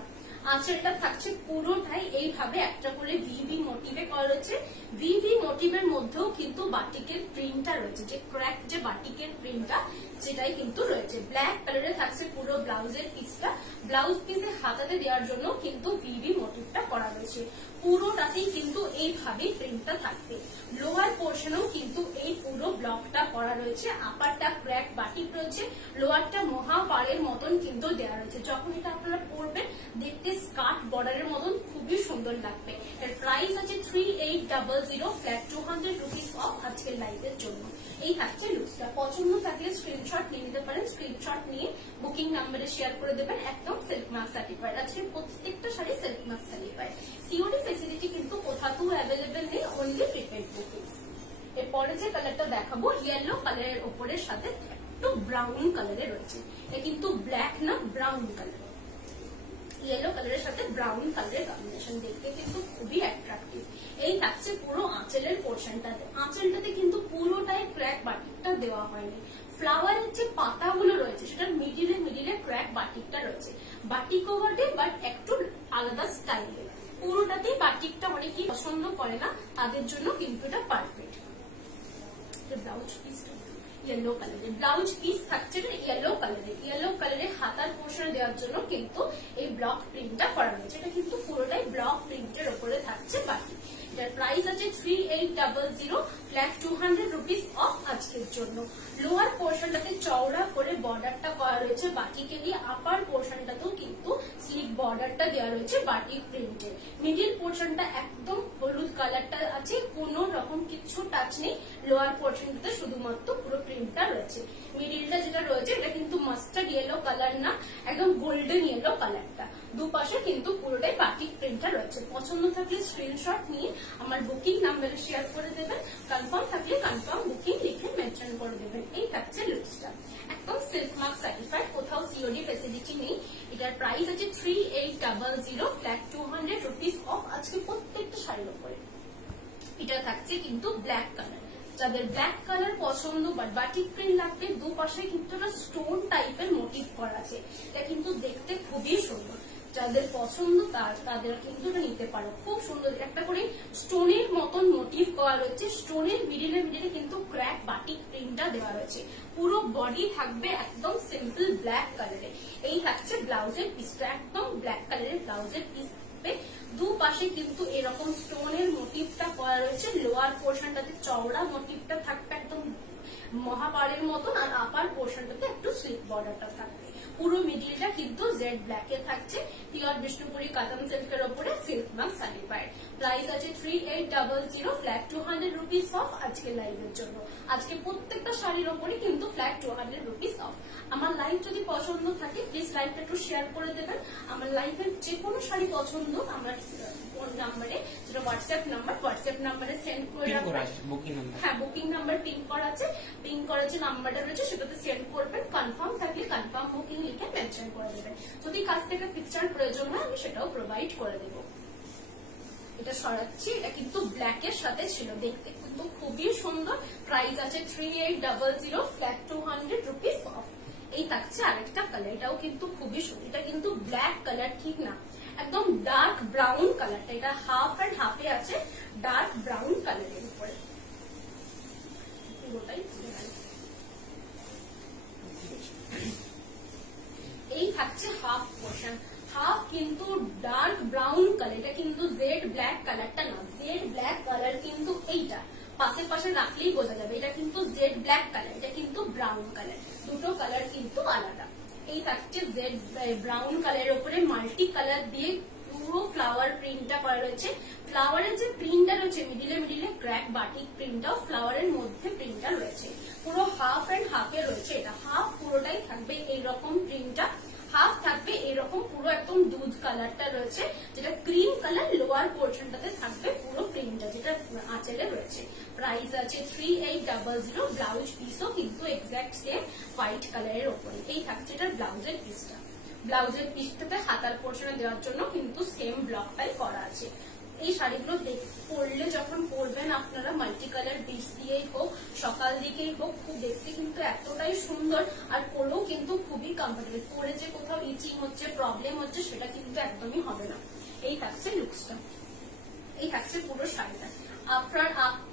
আঁচলটা থাকছে পুরোটাই এইভাবে একটা করে ভিভি মোটিভে করা রয়েছে। ভিভি মোটিভের মধ্যেও কিন্তু বাটিকের প্রিন্টটা রয়েছে, যে ক্র্যাক যে বাটিকের প্রিন্টটা সেটাই কিন্তু রয়েছে। ব্ল্যাক কালারে থাকছে পুরো ব্লাউজের পিসটা। ব্লাউজ পিসে হাতাতে দেওয়ার জন্য কিন্তু ভিভি মোটিভটা করা রয়েছে। পুরোটাতেই কিন্তু এইভাবে প্রিন্টটা থাকবে। লোয়ার পোর্শনেও কিন্তু এই পুরো ব্লকটা করা রয়েছে। আপারটা ক্র্যাক বাটিক রয়েছে, লোয়ারটা মহাপাড়ের মতন কিন্তু দেওয়া রয়েছে। যখন এটা আপনারা পরবেন দেখতে স্কার্ট বর্ডারের মতন খুবই সুন্দর লাগবে। এর প্রাইস আছে 3800 ফ্ল্যাট 200 রুপিস অফ আজকের লাইভের জন্য। এই থাকছে লুকসটা। পছন্দ থাকলে স্ক্রিনশট নিয়ে নিতে পারেন, স্ক্রিনশট নিয়ে বুকিং নাম্বারে শেয়ার করে দেবেন। একদম সিল্ক মার্ক সার্টিফাইড, আজকে প্রত্যেকটা sari silk mark certified. COD facility কিন্তু কোথাও অ্যাভেলেবেল নেই, অনলি প্রিপেড বুকিং। এরপরে যে কালারটা দেখাবো ইয়েলো কালারের উপরের সাথে একটু ব্রাউন কালারে রয়েছে। এটা কিন্তু ব্ল্যাক না, ব্রাউন কালার। ইয়েলো কালারের সাথে ব্রাউন কালারের কম্বিনেশন দেখতে কিন্তু খুবই অ্যাট্রাকটিভ। এই থাকছে পুরো আঁচলের পোর্শনটাতে। আঁচলটাতে কিন্তু পুরোটাই ক্র্যাক বাটিকটা দেওয়া হয়নি। ফ্লাওয়ারের যে পাতাগুলো রয়েছে সেটার মিডিলে মিডিলে ক্র্যাক বাটিকটা রয়েছে। বাটিকও বটে বাট একটু আলাদা স্টাইলে। পুরোটাতেই বাটিকটা অনেকেই পছন্দ করে না, তাদের জন্য কিন্তু এটা পারফেক্ট। ব্লাউজ পিসটা ইয়েলো কালারের, ব্লাউজ পিস থাকছে ইয়েলো কালারের। ইয়েলো কালারের হাতার পোর্শনে দেওয়ার জন্য কিন্তু এই ব্লক প্রিন্টটা করা হয়েছে। এটা কিন্তু পুরোটাই ব্লক প্রিন্টের উপরে থাকছে বাটিক। এটার প্রাইস আছে 3800 ফ্ল্যাট 200 রুপিস অফ আজকের জন্য। লোয়ার পোর্শনটাতে চওড়া করে বর্ডারটা করা রয়েছে বাটিকে দিয়ে, আপার পোর্শনটাতেও কিন্তু স্লিক বর্ডারটা দেওয়া রয়েছে বাটিক প্রিন্টের। মিডিল পোর্শনটা একদম হলুদ কালারটা আছে, কোনো রকম কিছু টাচ নেই। লোয়ার পোর্শনটাতে শুধুমাত্র পুরো প্রিন্টটা রয়েছে। মিডিলটা যেটা রয়েছে এটা কিন্তু মাস্টার্ড ইয়েলো কালার না, একদম গোল্ডেন ইয়েলো কালারটা। দুপাশে কিন্তু পুরোটাই বাটিক প্রিন্টটা রয়েছে। পছন্দ থাকলে স্ক্রিনশট নিয়ে আমার বুকিং নাম্বারে শেয়ার করে দেবেন। কনফার্ম থাকলে কনফার্ম বুকিং লিখে মেনশন করে দেবেন। এই থাকছে লুকসটা, একদম সিল্ক মার্ক সার্টিফাইড, কোথাও সিওডি ফেসিলিটি নেই। এটার প্রাইস আছে 3800 ফ্ল্যাট 200 রুপিস অফ আজকে প্রত্যেকটা শাড়ির উপরে। এটা থাকছে কিন্তু ব্ল্যাক কালার। যাদের ব্ল্যাক কালার পছন্দ বা বাটিক প্রিন্ট লাগবে, দুপাশে কিন্তু একটা স্টোন টাইপের মোটিভ করা আছে। এটা কিন্তু দেখতে খুবই সুন্দর। যাদের পছন্দ তাদের কিন্তু এটা নিতে পারো। খুব সুন্দর একটা করে স্টোনের মতন মোটিভ করা রয়েছে। স্টোনের মিডিলে মিডিলে কিন্তু ক্র্যাক বাটিক প্রিন্টটা দেওয়া রয়েছে। পুরো বডি থাকবে একদম সিম্পল ব্ল্যাক কালারে। এই থাকছে ব্লাউজের পিসটা, একদম ব্ল্যাক কালারের ব্লাউজের পিস থাকবে। দুপাশে কিন্তু এরকম স্টোনের মোটিভটা করা রয়েছে। লোয়ার পোর্শনটাতে চওড়া মোটিভটা থাকবে একদম মহাপাড়ের মতন, আর আপার পোর্শনটাতে একটু স্লিপ বর্ডারটা থাকবে। পুরো মিডিলটা কিন্তু জেড ব্ল্যাক এ থাকছে, পিওর বিষ্ণুপুরি কাতান সিল্কের উপরে সিল্ক মার্ক সার্টিফাইড। প্রাইস আছে 3800, ফ্ল্যাট 200 রুপিস অফ আজকে লাইভের জন্য। আজকে প্রত্যেকটা শাড়ির উপরে কিন্তু ফ্ল্যাট 200 রুপিস অফ। আমার লাইভ যদি পছন্দ থাকে প্লিজ লাইভটা একটু শেয়ার করে দেবেন। আমার লাইভের যে কোনো শাড়ি পছন্দ আমার নাম্বারে, যেটা হোয়াটসঅ্যাপ নাম্বারে সেন্ড করে রাখবেন। হ্যাঁ, বুকিং নাম্বার পিন করা আছে, যে নাম্বারটা রয়েছে সেটাতে সেন্ড করবেন। কনফার্ম থাকলে কনফার্ম বুকিং লিখে মেনশন করে দেবেন। যদি কাছ থেকে পিকচার প্রয়োজন হয় আমি সেটাও প্রোভাইড করে দেব। এটা সরাচ্ছি, এটা কিন্তু ব্ল্যাক এর সাথে ছিল, দেখতে কিন্তু খুবই সুন্দর। প্রাইস আছে 3800, ফ্ল্যাট 200 রুপিস অফ। এই থাকছে আরেকটা কালার, এটাও কিন্তু খুবই সুন্দর। এটা কিন্তু ব্ল্যাক কালার ঠিক না, একদম ডার্ক ব্রাউন কালারটা। এটা হাফ এন্ড হাফে আছে, ডার্ক ব্রাউন কালারের উপরে পুরোটাই। এই থাকছে হাফ পোর্শন, হাফ কিন্তু ডার্ক ব্রাউন কালার। এটা কিন্তু জেড ব্ল্যাক কালারটা না, জেড ব্ল্যাক কালার কিন্তু এইটা পাশে পাশে রাখলেই বোঝা যাবে। এটা কিন্তু জেড ব্ল্যাক কালার, এটা কিন্তু ব্রাউন কালার, দুটো কালার কিন্তু আলাদা। এই থাকছে জেড ব্রাউন কালারের উপরে মাল্টি কালার দিয়ে পুরো ফ্লাওয়ার প্রিন্টটা করা রয়েছে। ফ্লাওয়ারের যে প্রিন্টটা রয়েছে মিডিলে ক্র্যাক বাটিক প্রিন্টটাও ফ্লাওয়ারের মধ্যে প্রিন্টটা রয়েছে। পুরো হাফ এন্ড হাফে রয়েছে। এটা হাফ পুরোটাই থাকবে এইরকম প্রিন্টটা, হাফ থাকবে এরকম পুরো একদম দুধ কালারটা রয়েছে, যেটা ক্রিম কালার। লোয়ার পোর্শনটাতে থাকবে পুরো প্রিন্টটা যেটা আঁচলে রয়েছে। প্রাইস আছে 3800, ব্লাউজ পিসও কিন্তু এক্সাক্ট সেম হোয়াইট কালারের ওপরে। এই থাকছে এটা ব্লাউজের পিসটা। ব্লাউজের পিসটাতে হাতার পোর্শনে দেওয়ার জন্য কিন্তু সেম ব্লকটাই করা আছে। এই শাড়িগুলো পরলে যখন পরবেন আপনারা মাল্টি কালার বিটস দিয়েই হোক, সকাল দিকেই হোক, খুব দেখতে কিন্তু এতটাই সুন্দর। আর পরেও কিন্তু খুবই কমফোর্টেবল। পরে যে কোথাও ইচিং হচ্ছে, প্রবলেম হচ্ছে সেটা কিন্তু একদমই হবে না। এই থাকছে লুকসটা, এই থাকছে পুরো শাড়িটা। আপনার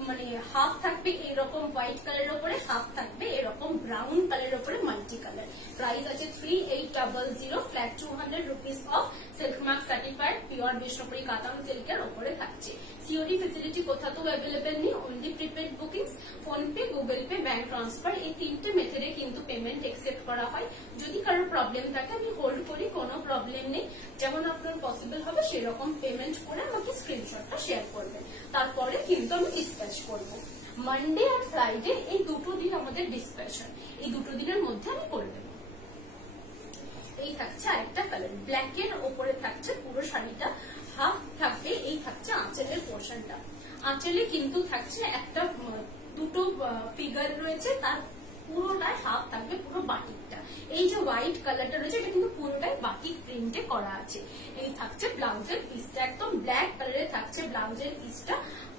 মানে হাফ থাকবে এরকম হোয়াইট কালারের উপরে, হাফ থাকবে এরকম ব্রাউন কালারের উপরে মাল্টি কালার। প্রাইস আছে 3800, flat 200 rupees off, silk mark certified, pure Bishnupuri কাতান সিল্কের উপরে থাকছে। সিওডি ফেসিলিটি কোথাও অ্যাভেলেবেল নেই, only prepaid bookings, phone pay, Google pay, bank transfer, এই তিনটে মেথডে কিন্তু পেমেন্ট একসেপ্ট করা হয়। যদি কারোর প্রবলেম থাকে আমি হোল্ড করি, কোনো প্রবলেম নেই। যেমন আপনার পসিবল হবে সেরকম পেমেন্ট করে আমাকে স্ক্রিনশটটা শেয়ার করবেন, তারপরে কিন্তু আমি ডিসপ্যাচ করব। মানডে আর ফ্রাইডে এই দুটো দিন আমাদের ডিসপ্যাচন, এই দুটো দিনের মধ্যে আমি করে দেবো। এই থাকছে আরেকটা কালার, ব্ল্যাক এর ওপরে থাকছে পুরো শাড়িটা, হাফ থাকবে। এই থাকছে আঁচলের পোর্শনটা, আঁচলে কিন্তু থাকছে একটা দুটো ফিগার রয়েছে, তার পুরোটাই হাফ থাকবে পুরো বাটিকটা। এই যে হোয়াইট কালারটা রয়েছে এটা কিন্তু পুরোটাই বাটিক প্রিন্টে করা আছে। এই থাকছে ব্লাউজের পিসটা, একদম ব্ল্যাক কালারে থাকছে ব্লাউজের পিসটা।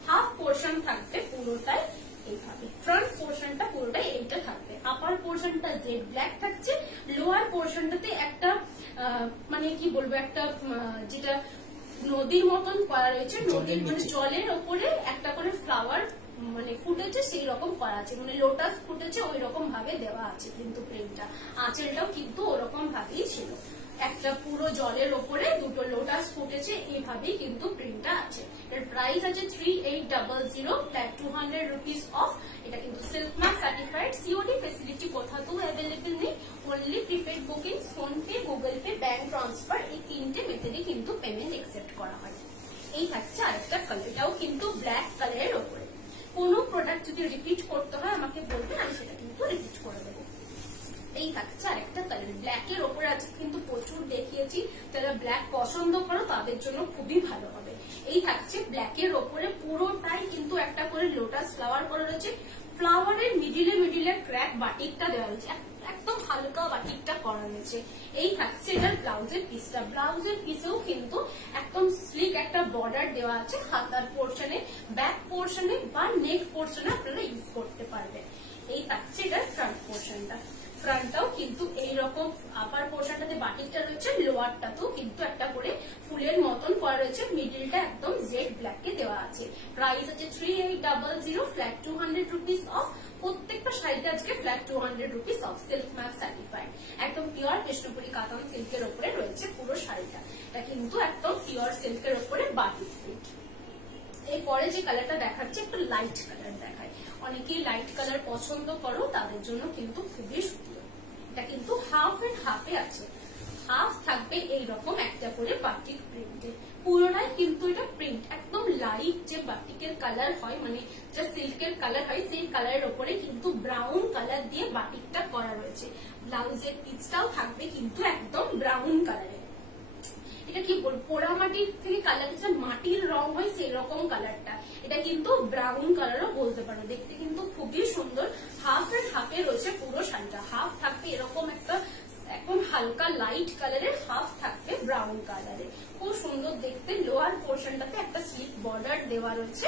হাফ পোর্শন থাকবে পুরোটাই এইভাবে, ফ্রন্ট পোর্শনটা পুরোটাই এইটা থাকবে। আপার পোর্শনটা জেড ব্ল্যাক থাকছে, লোয়ার পোর্শনটাতে একটা মানে কি বলবো, একটা যেটা নদীর মতন করা রয়েছে, নদীর মানে জলের ওপরে একটা করে ফ্লাওয়ার মানে ফুটেছে সেই রকম করা আছে, মানে লোটাস ফুটেছে ওই রকম ভাবে দেওয়া আছে কিন্তু প্রিন্টটা। আঁচলটাও কিন্তু ওরকম ভাবেই ছিল, একটা পুরো জলের ওপরে দুটো লোটাস ফুটেছে, এইভাবেই কিন্তু প্রিন্টটা আছে। এর প্রাইস আছে 3800, ফ্ল্যাট 200 রুপিস অফ। এটা কিন্তু silk mark certified. COD facility কোথাও অ্যাভেলেবেল নেই, only prepaid booking, PhonePe, Google pay, bank transfer, এই তিনটে মেথডে কিন্তু পেমেন্ট একসেপ্ট করা হয়। এই থাকছে আরেকটা কালার, এটাও কিন্তু ব্ল্যাক কালারের ওপরে। কোনো প্রোডাক্ট যদি রিপিট করতে হয় আমাকে বলবেন, আমি সেটা কিন্তু রিপিট করে দেবো। এই থাকছে আরেকটা কালার, ব্ল্যাক এর ওপরে আছে কিন্তু প্রচুর দেখিয়েছি, যারা ব্ল্যাক পছন্দ করো তাদের জন্য খুবই ভালো হবে। এই থাকছে ব্ল্যাক এর ওপরে পুরোটাই কিন্তু একটা করে লোটাস ফ্লাওয়ার করা রয়েছে। ফ্লাওয়ারের মিডিলে ক্র্যাক বাটিকটা দেওয়া রয়েছে, একদম হালকা বাটিকটা করা রয়েছে। এই থাকছে এটার ব্লাউজের পিসটা, ব্লাউজের পিসেও কিন্তু একদম স্লিক একটা বর্ডার দেওয়া আছে হাতার পোর্শনে, ব্যাক পোর্শনে বা নেক পোর্শনে আপনারা ইউজ করতে পারবেন। এই থাকছে এটার ফ্রন্ট পোর্শনটা, ফ্রন্টটাও কিন্তু এইরকম আপার পোর্শনটাতে বাটিকটা রয়েছে, লোয়ারটাতেও কিন্তু একটা করে ফুলের মতন করা রয়েছে, মিডিলটা একদম জেড ব্ল্যাক কে দেওয়া আছে। প্রাইস আছে 3800, ফ্ল্যাট 200 রুপিস অফ। প্রত্যেকটা শাড়িতে আজকে flat 200 rupees off, silk mark certified, একদম পিওর বিষ্ণুপুরি কাতান সিল্কের উপরে রয়েছে পুরো শাড়িটা। এটা কিন্তু একদম পিওর সিল্কের উপরে বাটিক প্রিন্ট। এরপরে যে কালারটা দেখাচ্ছে একটু লাইট কালার দেখায়, অনেকেই লাইট কালার পছন্দ করো তাদের জন্য কিন্তু খুবই সুন্দর। এটা কিন্তু হাফ এন্ড হাফে আছে, হাফ থাকবে এইরকম একটা করে বাটিক প্রিন্টে, পুরোটাই কিন্তু এটা প্রিন্ট একদম লাইট যে বাটিকের কালার হয়, মানে যে সিল্কের কালার হয় সেই কালারের উপরে কিন্তু ব্রাউন কালার দিয়ে বাটিকটা করা রয়েছে। ব্লাউজের পিসটাও থাকবে কিন্তু একদম ব্রাউন কালারের। এটা কি পোড়া মাটির থেকে কালার, যেটা মাটির রং হয় সেই রকম কালারটা, এটা কিন্তু ব্রাউন কালারও বলতে পারো। দেখতে কিন্তু খুবই সুন্দর, হাফ এন্ড হাফে রয়েছে পুরো শাড়িটা। হাফ থাকবে এরকম একটা একদম হালকা লাইট কালারের, হাফ থাকবে ব্রাউন কালারের, খুব সুন্দর দেখতে। লোয়ার পোর্শনটাতে একটা স্লিপ বর্ডার দেওয়া রয়েছে,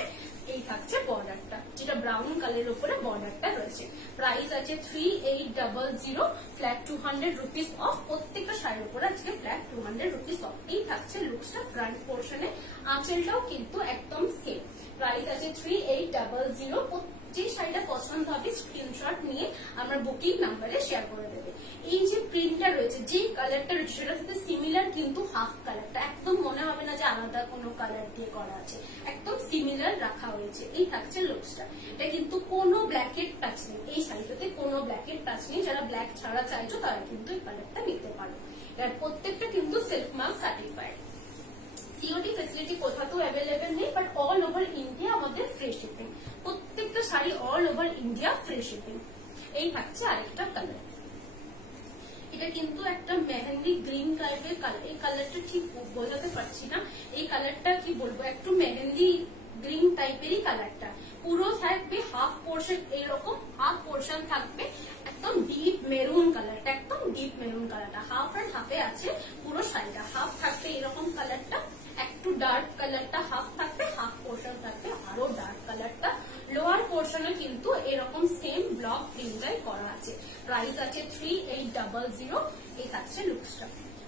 এই থাকছে বর্ডারটা, যেটা ব্রাউন কালারের উপরে বর্ডারটা রয়েছে। প্রাইস আছে 3800, ফ্ল্যাট 200 রুপিস অফ। প্রত্যেকটা শাড়ির উপরে আজকে ফ্ল্যাট 200 রুপিস অফ। এই থাকছে লুকসটা ফ্রন্ট পোর্শনে, আঁচলটাও কিন্তু একদম সেম। প্রাইস আছে 3800। যে শাড়িটা পছন্দ হবে স্ক্রিনশট নিয়ে আমরা বুকিং নাম্বারে শেয়ার করে দেবে। এই যে প্রিন্টটা রয়েছে, যে কালারটা রয়েছে সেটার সাথে সিমিলার কিন্তু হাফ কালারটা, একদম মনে হবে না যে আলাদা কোনো কালার দিয়ে করা আছে, একদম সিমিলার রাখা হয়েছে। এই থাকছে লুকসটা। এটা কিন্তু কোনো ব্ল্যাকেট টাচ নেই, এই শাড়িটাতে কোনো ব্ল্যাকেট টাচ নেই। যারা ব্ল্যাক ছাড়া চাইছো তারা কিন্তু এই কালারটা নিতে পারো। এর প্রত্যেকটা কিন্তু silk mark certified. COD facility কোথাও অ্যাভেলেবেল নেই, বাট অল ওভার ইন্ডিয়া আমাদের ফ্রি শিপিং। প্রত্যেকটা sari all over India free shipping. এই থাকছে আরেকটা কালার, এটা কিন্তু একটা মেহেন্দি গ্রিন টাইপের কালার। এই কালারটা ঠিক বোঝাতে পারছি না, এই কালারটা কি বলবো, একটু মেহেন্দি গ্রিন টাইপেরই কালারটা। পুরো থাকবে হাফ পোর্শন এইরকম, হাফ পোর্শন থাকবে একদম ডিপ মেরুন কালারটা, একদম ডিপ মেরুন কালারটা হাফ এন্ড হাফে আছে পুরো শাড়িটা। হাফ থাকবে এরকম কালারটা, একটু ডার্ক কালারটা হাফ থাকবে, হাফ পোর্শন থাকবে আরো ডার্ক কালারটা। লোয়ার পোর্শনে কিন্তু এরকম সেম ব্লক প্রিন্টাই করা আছে। প্রাইস আছে 3800। এই থাকছে লুকসটা।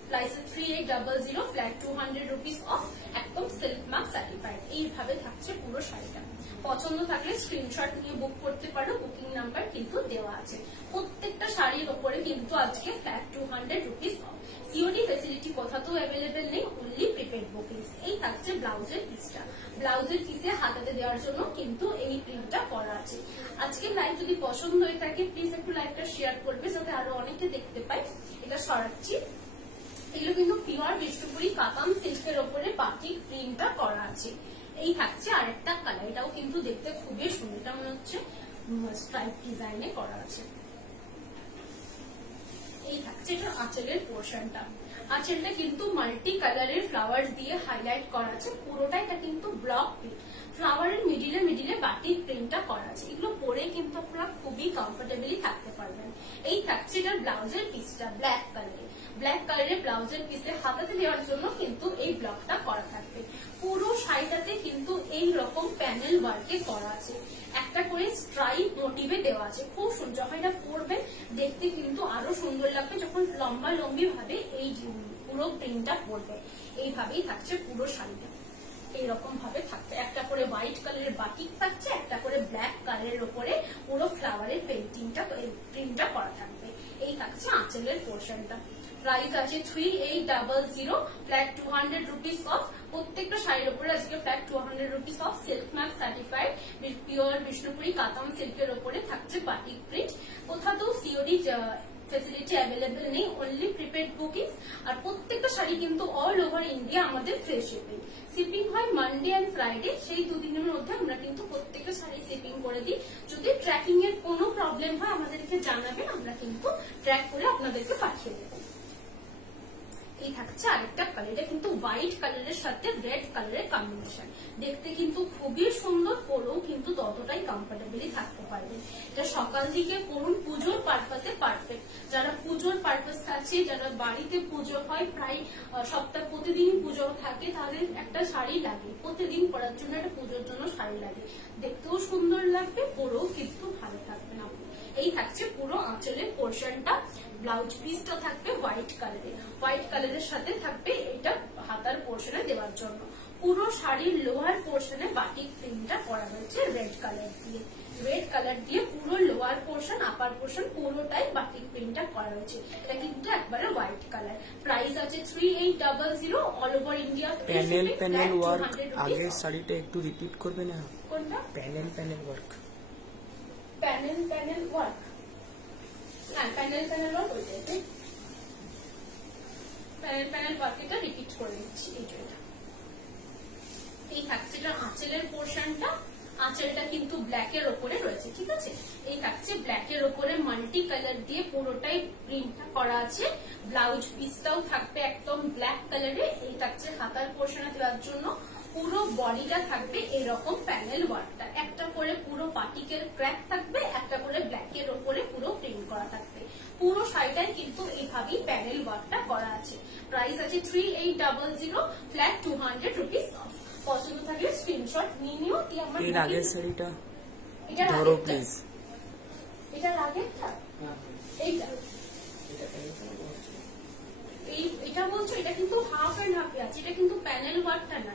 প্রাইস 3800, ফ্ল্যাট 200 রুপিস অফ, একদম সিল্ক মার্ক সার্টিফাইড। এইভাবে থাকছে পুরো শাড়িটা। পছন্দ থাকলে স্ক্রিনশট নিয়ে বুক করতে পারো, বুকিং নাম্বার কিন্তু দেওয়া আছে। প্রত্যেকটা শাড়ির ওপরে কিন্তু আজকে flat 200 rupees of. COD facility কোথাও অ্যাভেলেবেল নেই, অনলি প্রিপেড বুকিংস। এই থাকছে ব্লাউজের পিসটা। ব্লাউজের পিসে হাতাতে দেওয়ার জন্য কিন্তু এই প্রিন্টটা করা আছে। আজকে লাইভ যদি পছন্দ হয়ে থাকে প্লিজ একটু লাইভটা শেয়ার করবে, যাতে আরো অনেকে দেখতে পায়। এটা সরাচ্ছি। এগুলো কিন্তু পিওর বিষ্ণুপুরি কাতান সিল্কের ওপরে বাটিক প্রিন্টটা করা আছে। এই থাকছে আরেকটা কালার, এটাও কিন্তু দেখতে খুবই সুন্দর, এটা মনে হচ্ছে স্ট্রাইপ ডিজাইনে করা আছে। এই থাকছে এটা আঁচলের পোর্শনটা। আঁচলটা কিন্তু মাল্টি কালারের ফ্লাওয়ার দিয়ে হাইলাইট করা আছে, পুরোটাই এটা কিন্তু ব্লক প্রিন্ট। ফ্লাওয়ারের মিডিলে মিডিলে বাটিক প্রিন্টটা করা আছে। এগুলো পরে কিন্তু আপনারা খুবই কমফোর্টেবলি থাকতে পারবেন। এই থাকছে এটার ব্লাউজের পিসটা ব্ল্যাক কালারের। ব্ল্যাক কালারের ব্লাউজের পিসে হাতাতে দেওয়ার জন্য কিন্তু এই ব্লকটা করা থাকবে। পুরো শাড়িটাতে কিন্তু এই রকম প্যানেল ওয়ার্কে করা আছে, একটা করে স্ট্রাইপ মোটিভে দেওয়া আছে। খুব সুন্দর, যখন এটা পরবেন দেখতে কিন্তু আরো সুন্দর লাগবে যখন লম্বা লম্বি ভাবে এই পুরো প্রিন্টটা পরবে। এইভাবেই থাকছে পুরো শাড়িটা, এইরকম ভাবে থাকছে। একটা করে হোয়াইট কালারের বাটিক থাকছে, একটা করে ব্ল্যাক কালারের উপরে পুরো ফ্লাওয়ারের পেন্টিংটা প্রিন্টটা করা থাকবে। এই থাকছে আঁচলের পোর্শনটা। প্রাইস আছে 3800, ফ্ল্যাট 200 রুপিস অফ। প্রত্যেকটা শাড়ির উপরে আজকে flat 200 rupees off. Silk mark certified pure Bishnupuri কাতান সিল্কের উপরে থাকছে বাটিক প্রিন্ট। কোথাও সিওডি ফেসিলিটি অ্যাভেলেবেল নেই, অনলি প্রিপেড বুকিং। আর প্রত্যেকটা শাড়ি কিন্তু অল ওভার ইন্ডিয়া আমাদের ফ্রি শিপিং। শিপিং হয় মানডে এন্ড ফ্রাইডে, সেই দুদিনের মধ্যে আমরা কিন্তু প্রত্যেকটা শাড়ি শিপিং করে দিই। যদি ট্র্যাকিং এর কোনো প্রবলেম হয় আমাদেরকে জানাবেন, আমরা কিন্তু ট্র্যাক করে আপনাদেরকে পাঠিয়ে দেবো। এই থাকছে আরেকটা কালার, এটা কিন্তু হোয়াইট কালারের সাথে রেড কালারের কম্বিনেশন। দেখতে কিন্তু খুবই সুন্দর, পরেও কিন্তু ততটাই কমফোর্টেবলি থাকতে পারবেন। এটা সকাল থেকে পরুন, পুজোর পারপাসে পারফেক্ট। যারা পুজোর পারপাস আছে, যারা বাড়িতে পুজো হয়, প্রায় সপ্তাহ প্রতিদিনই পুজো থাকে, তাদের একটা শাড়ি লাগে, প্রতিদিন পরার জন্য একটা পুজোর জন্য শাড়ি লাগে। দেখতেও সুন্দর লাগবে, পরেও কিন্তু ভালো থাকবে না। এই থাকছে পুরো আঁচলের পোর্শনটা। ব্লাউজ পিসটা থাকবে হোয়াইট কালারের, হোয়াইট কালারের সাথে থাকবে এটা হাতার পোর্শনে দেওয়ার জন্য। পুরো শাড়ির লোয়ার পোর্শনে বাটিক প্রিন্টটা করা হয়েছে রেড কালার দিয়ে। রেড কালার দিয়ে পুরো লোয়ার পোর্শন, আপার পোর্শন পুরোটাই বাটিক প্রিন্টটা করা হয়েছে। এটা কিন্তু একবারে হোয়াইট কালার। প্রাইস আছে 3800, all over India. Panel work আগের শাড়িটা একটু রিপিট করবে না? কোনটা? Panel work. প্যানেল ওয়ার্ক হ্যাঁ প্যানেল ওয়ার্ক ওই টাইপের প্যানেল ওয়ার্ক এটা রিপিট করে দিচ্ছি। এই থাকছে এটা আঁচলের পোর্শনটা, আঁচলটা কিন্তু ব্ল্যাক এর ওপরে রয়েছে, ঠিক আছে। এই থাকছে ব্ল্যাক এর ওপরে মাল্টি কালার দিয়ে পুরোটাই প্রিন্টটা করা আছে। ব্লাউজ পিসটাও থাকবে একদম ব্ল্যাক কালারে। এই থাকছে হাতার পোর্শনে দেওয়ার জন্য। পুরো বডিটা থাকবে এরকম প্যানেল ওয়ার্কটা, একটা করে পুরো বাটিকের ক্র্যাক থাকবে, একটা করে ব্ল্যাক এর ওপরে পুরো প্রিন্ট করা থাকবে। পুরো শাড়িটাই কিন্তু এইভাবেই প্যানেল ওয়ার্কটা করা আছে। প্রাইস আছে 3800, ফ্ল্যাট 200 রুপিস অফ। পছন্দ থাকলে স্ক্রিনশট নিয়ে নিও। এর আগের শাড়িটা এটা ধরো প্লিজ, এটার আগেরটা এইটা এটা বলছো, এটা কিন্তু হাফ এন্ড হাফ আছে, এটা কিন্তু প্যানেল ওয়ার্কটা না,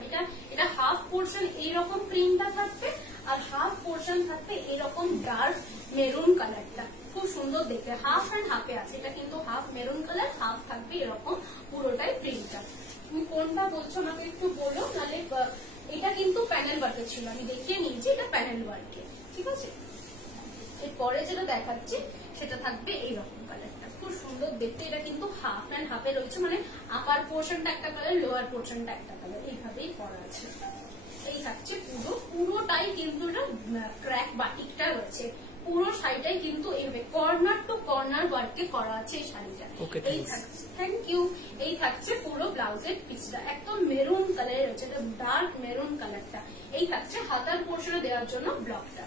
এটা হাফ পোর্শন এইরকম প্রিন্টটা থাকবে আর হাফ পোর্শন থাকবে এরকম ডার্ক মেরুন কালারটা, খুব সুন্দর দেখতে। হাফ এন্ড হাফে আছে, এটা কিন্তু হাফ মেরুন কালার, হাফ থাকবে এরকম পুরোটাই প্রিন্টটা। তুমি কোনটা বলছো আমাকে একটু বলো, নাহলে এটা কিন্তু প্যানেল ওয়ার্কে ছিল, আমি দেখিয়ে নিয়েছি এটা প্যানেল ওয়ার্কে, ঠিক আছে। এরপরে যেটা দেখাচ্ছি সেটা থাকবে এইরকম কালারটা, খুব সুন্দর দেখতে। এটা কিন্তু হাফ এন্ড হাফে রয়েছে, মানে আপার পোর্শনটা একটা কালার, লোয়ার পোর্শনটা একটা কালার, এইভাবেই করা আছে। এই থাকছে পুরোটাই কিন্তু ক্র্যাক বাটিকটা রয়েছে। পুরো শাড়িটাই কিন্তু এইভাবে কর্নার টু কর্নার ওয়ার্কে করা আছে এই শাড়িটা। এই থাকছে, থ্যাংক ইউ। এই থাকছে পুরো ব্লাউজের পিসটা একদম মেরুন কালারের রয়েছে, ডার্ক মেরুন কালারটা। এই থাকছে হাতার পোর্শনে দেওয়ার জন্য ব্লকটা।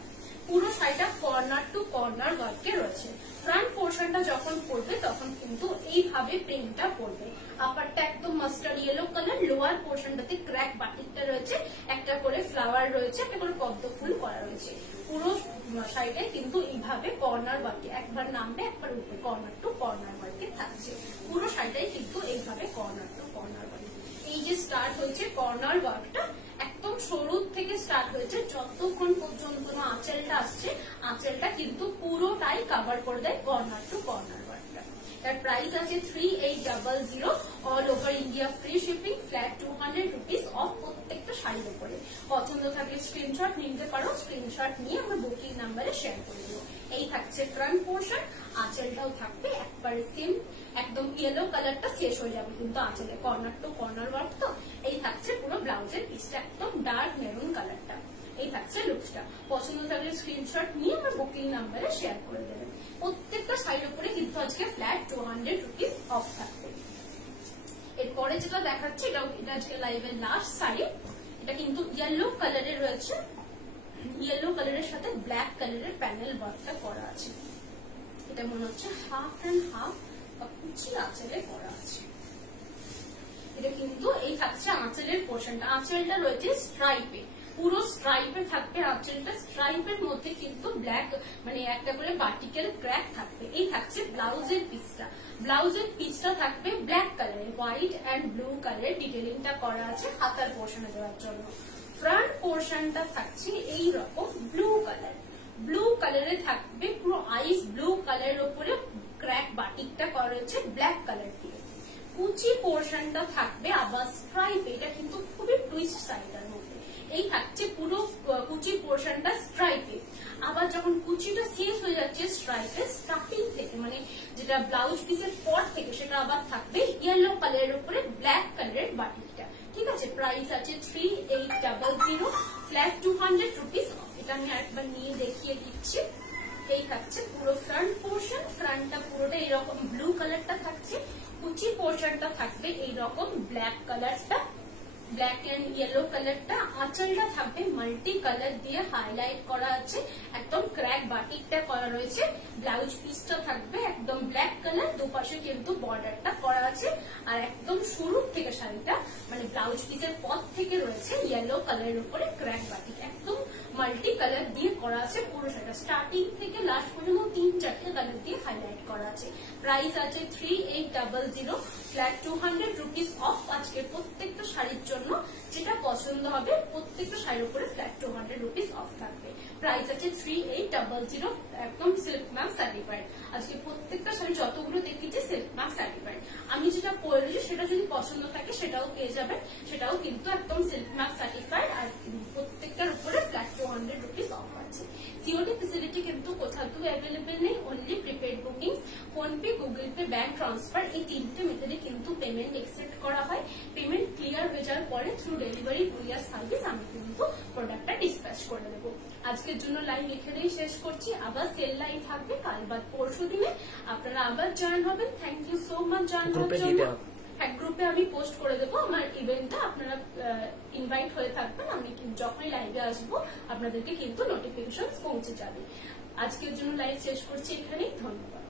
পুরো শাড়িটা কর্নার টু কর্নার ওয়ার্কে রয়েছে। ফ্রন্ট পোর্শনটা যখন পড়বে তখন কিন্তু এইভাবে প্রিন্টটা পড়বে। আপারটা একদম মাস্টার্ড ইয়েলো কালার, লোয়ার পোর্শনটাতে ক্র্যাক বাটিকটা রয়েছে, একটা করে ফ্লাওয়ার রয়েছে, একটা করে পদ্ম ফুল করা রয়েছে। পুরো শাড়িটাই কিন্তু এইভাবে কর্নার ওয়ার্কে, একবার নামবে একবার উঠবে, কর্নার টু কর্নার ওয়ার্কে থাকছে। পুরো শাড়িটাই কিন্তু এইভাবে কর্নার টু কর্নার ওয়ার্ক। এই যে স্টার্ট হয়েছে কর্নার ওয়ার্কটা, একদম সরু থেকে স্টার্ট হয়েছে, যতক্ষণ পর্যন্ত না আঁচলটা আসছে, আঁচলটা কিন্তু পুরোটাই কভার করে দেয় কর্নার টু কর্নার ওয়ার্কটা। তার প্রাইস আছে 3800, all over India free shipping, flat 200 rupees of প্রত্যেকটা শাড়ির উপরে। পছন্দ থাকলে স্ক্রিনশট নিতে পারো, স্ক্রিনশট নিয়ে আমরা বুকিং নাম্বারে শেয়ার করে দেবো। এই থাকছে ফ্রন্ট পোর্শন, আঁচলটাও থাকবে একবারে সেম, একদম ইয়েলো কালারটা শেষ হয়ে যাবে কিন্তু আঁচলে, কর্নার টু কর্নার ওয়ার্ক তো। এই থাকছে পুরো ব্লাউজের পিসটা একদম ডার্ক মেরুন কালারটা। এই থাকছে লুকসটা। পছন্দ থাকলে স্ক্রিনশট নিয়ে আমরা বুকিং নাম্বারে শেয়ার করে দেবেন। প্রত্যেকটা শাড়ির উপরে কিন্তু আজকে ফ্ল্যাট 200 রুপিস অফ থাকবে। এরপরে যেটা দেখাচ্ছে এটা আজকে লাইভের লাস্ট শাড়ি। এটা কিন্তু ইয়েলো কালারের রয়েছে, ইয়েলো কালারের সাথে ব্ল্যাক কালারের প্যানেল ওয়ার্কটা করা আছে। এটা মনে হচ্ছে হাফ এন্ড হাফ কুচি আঁচলে করা আছে। এটা কিন্তু এই থাকছে আঁচলের পোর্শনটা, আঁচলটা রয়েছে স্ট্রাইপে, পুরো স্ট্রাইপে থাকবে আঁচলটা। স্ট্রাইপের মধ্যে কিন্তু ব্ল্যাক মানে একটা করে বাটিকের ক্র্যাক থাকবে। এই থাকছে ব্লাউজের পিসটা, ব্লাউজের পিসটা থাকবে ব্ল্যাক কালারের, হোয়াইট এন্ড ব্লু কালারের ডিটেলিংটা করা আছে হাতার পোর্শনে দেওয়ার জন্য। ফ্রন্ট পোর্শনটা থাকছে এই রকম ব্লু কালার, ব্লু কালারে থাকবে পুরো আইস ব্লু কালারের উপরে ক্র্যাক বাটিকটা করা রয়েছে ব্ল্যাক কালার দিয়ে। কুচি পোর্শনটা থাকবে আবার স্ট্রাইপ, এটা কিন্তু খুবই টুইস্ট শাড়িটার মধ্যে। এই থাকছে পুরো কুচি পোর্শনটা স্ট্রাইপে। আবার যখন কুচিটা শেষ হয়ে যাচ্ছে স্ট্রাইপে, স্টার্টিং থেকে মানে যেটা ব্লাউজ পিসের পর থেকে সেটা আবার থাকবে ইয়েলো কালারের উপরে ব্ল্যাক কালারের বাটিকটা, ঠিক আছে। প্রাইস আছে 3800, ফ্ল্যাট 200 রুপিস। এটা আমি একবার নিয়ে দেখিয়ে দিচ্ছি। এই থাকছে পুরো ফ্রন্ট পোর্শন, ফ্রন্টটা পুরোটা এইরকম ব্লু কালারটা থাকছে, কুচি পোর্শনটা থাকবে এইরকম ব্ল্যাক কালারটা, ব্ল্যাক এন্ড ইয়েলো কালারটা। আঁচলটা থাকবে মাল্টি কালার দিয়ে হাইলাইট করা আছে, একদম ক্র্যাক বাটিকটা করা রয়েছে। ব্লাউজ পিসটা থাকবে একদম ব্ল্যাক কালার, দুপাশে কিন্তু বর্ডারটা করা আছে। আর একদম শুরু থেকে শাড়িটা মানে ব্লাউজ পিসের পর থেকে রয়েছে ইয়েলো কালারের উপরে ক্র্যাক বাটিক, একদম মাল্টি কালার দিয়ে করা আছে পুরো শাড়িটা। স্টার্টিং থেকে লাস্ট পর্যন্ত 3-4টে কালার দিয়ে হাইলাইট করা আছে। প্রাইস আছে 3800, ফ্ল্যাট 200 রুপিস অফ আজকে প্রত্যেকটা শাড়ির জন্য। যেটা পছন্দ হবে প্রত্যেকটা শাড়ির উপরে ফ্ল্যাট 200 রুপিস অফ থাকবে। প্রাইস আছে 3800, একদম সিল্ক মার্ক সার্টিফাইড। আজকে প্রত্যেকটা শাড়ি যতগুলো দেখিয়েছি সিল্ক মার্ক সার্টিফাইড। আমি যেটা পরেছি সেটা যদি পছন্দ থাকে সেটাও পেয়ে যাবেন, সেটাও কিন্তু একদম সিল্ক মার্ক সার্টিফাইড। আর প্রত্যেকটার উপরে ফ্ল্যাট 200 রুপিস অফ আছে। সিওডি ফেসিলিটি কিন্তু কোথাও অ্যাভেলেবেল নেই, only prepaid booking. Google pay, bank transfer, এই 3টে মেথডে কিন্তু পেমেন্ট একসেপ্ট করা হয়। পেমেন্ট ক্লিয়ার হয়ে যাওয়ার পরে থ্রু ডেলিভারি কুরিয়ার সার্ভিস আমি কিন্তু প্রোডাক্টটা ডিসপ্যাচ করে দেবো। আজকের জন্য লাইভ এখানেই শেষ করছি। আবার সেল লাইভ থাকবে কাল বা পরশু দিনে, আপনারা আবার জয়েন হবেন। Thank you so much join হওয়ার জন্য। হ্যাঁ, গ্রুপে আমি পোস্ট করে দেবো আমার ইভেন্টটা, আপনারা ইনভাইট হয়ে থাকবেন। আমি যখনই লাইভে আসবো আপনাদেরকে কিন্তু নোটিফিকেশন পৌঁছে যাবে। আজকের জন্য লাইভ শেষ করছি এখানেই, ধন্যবাদ।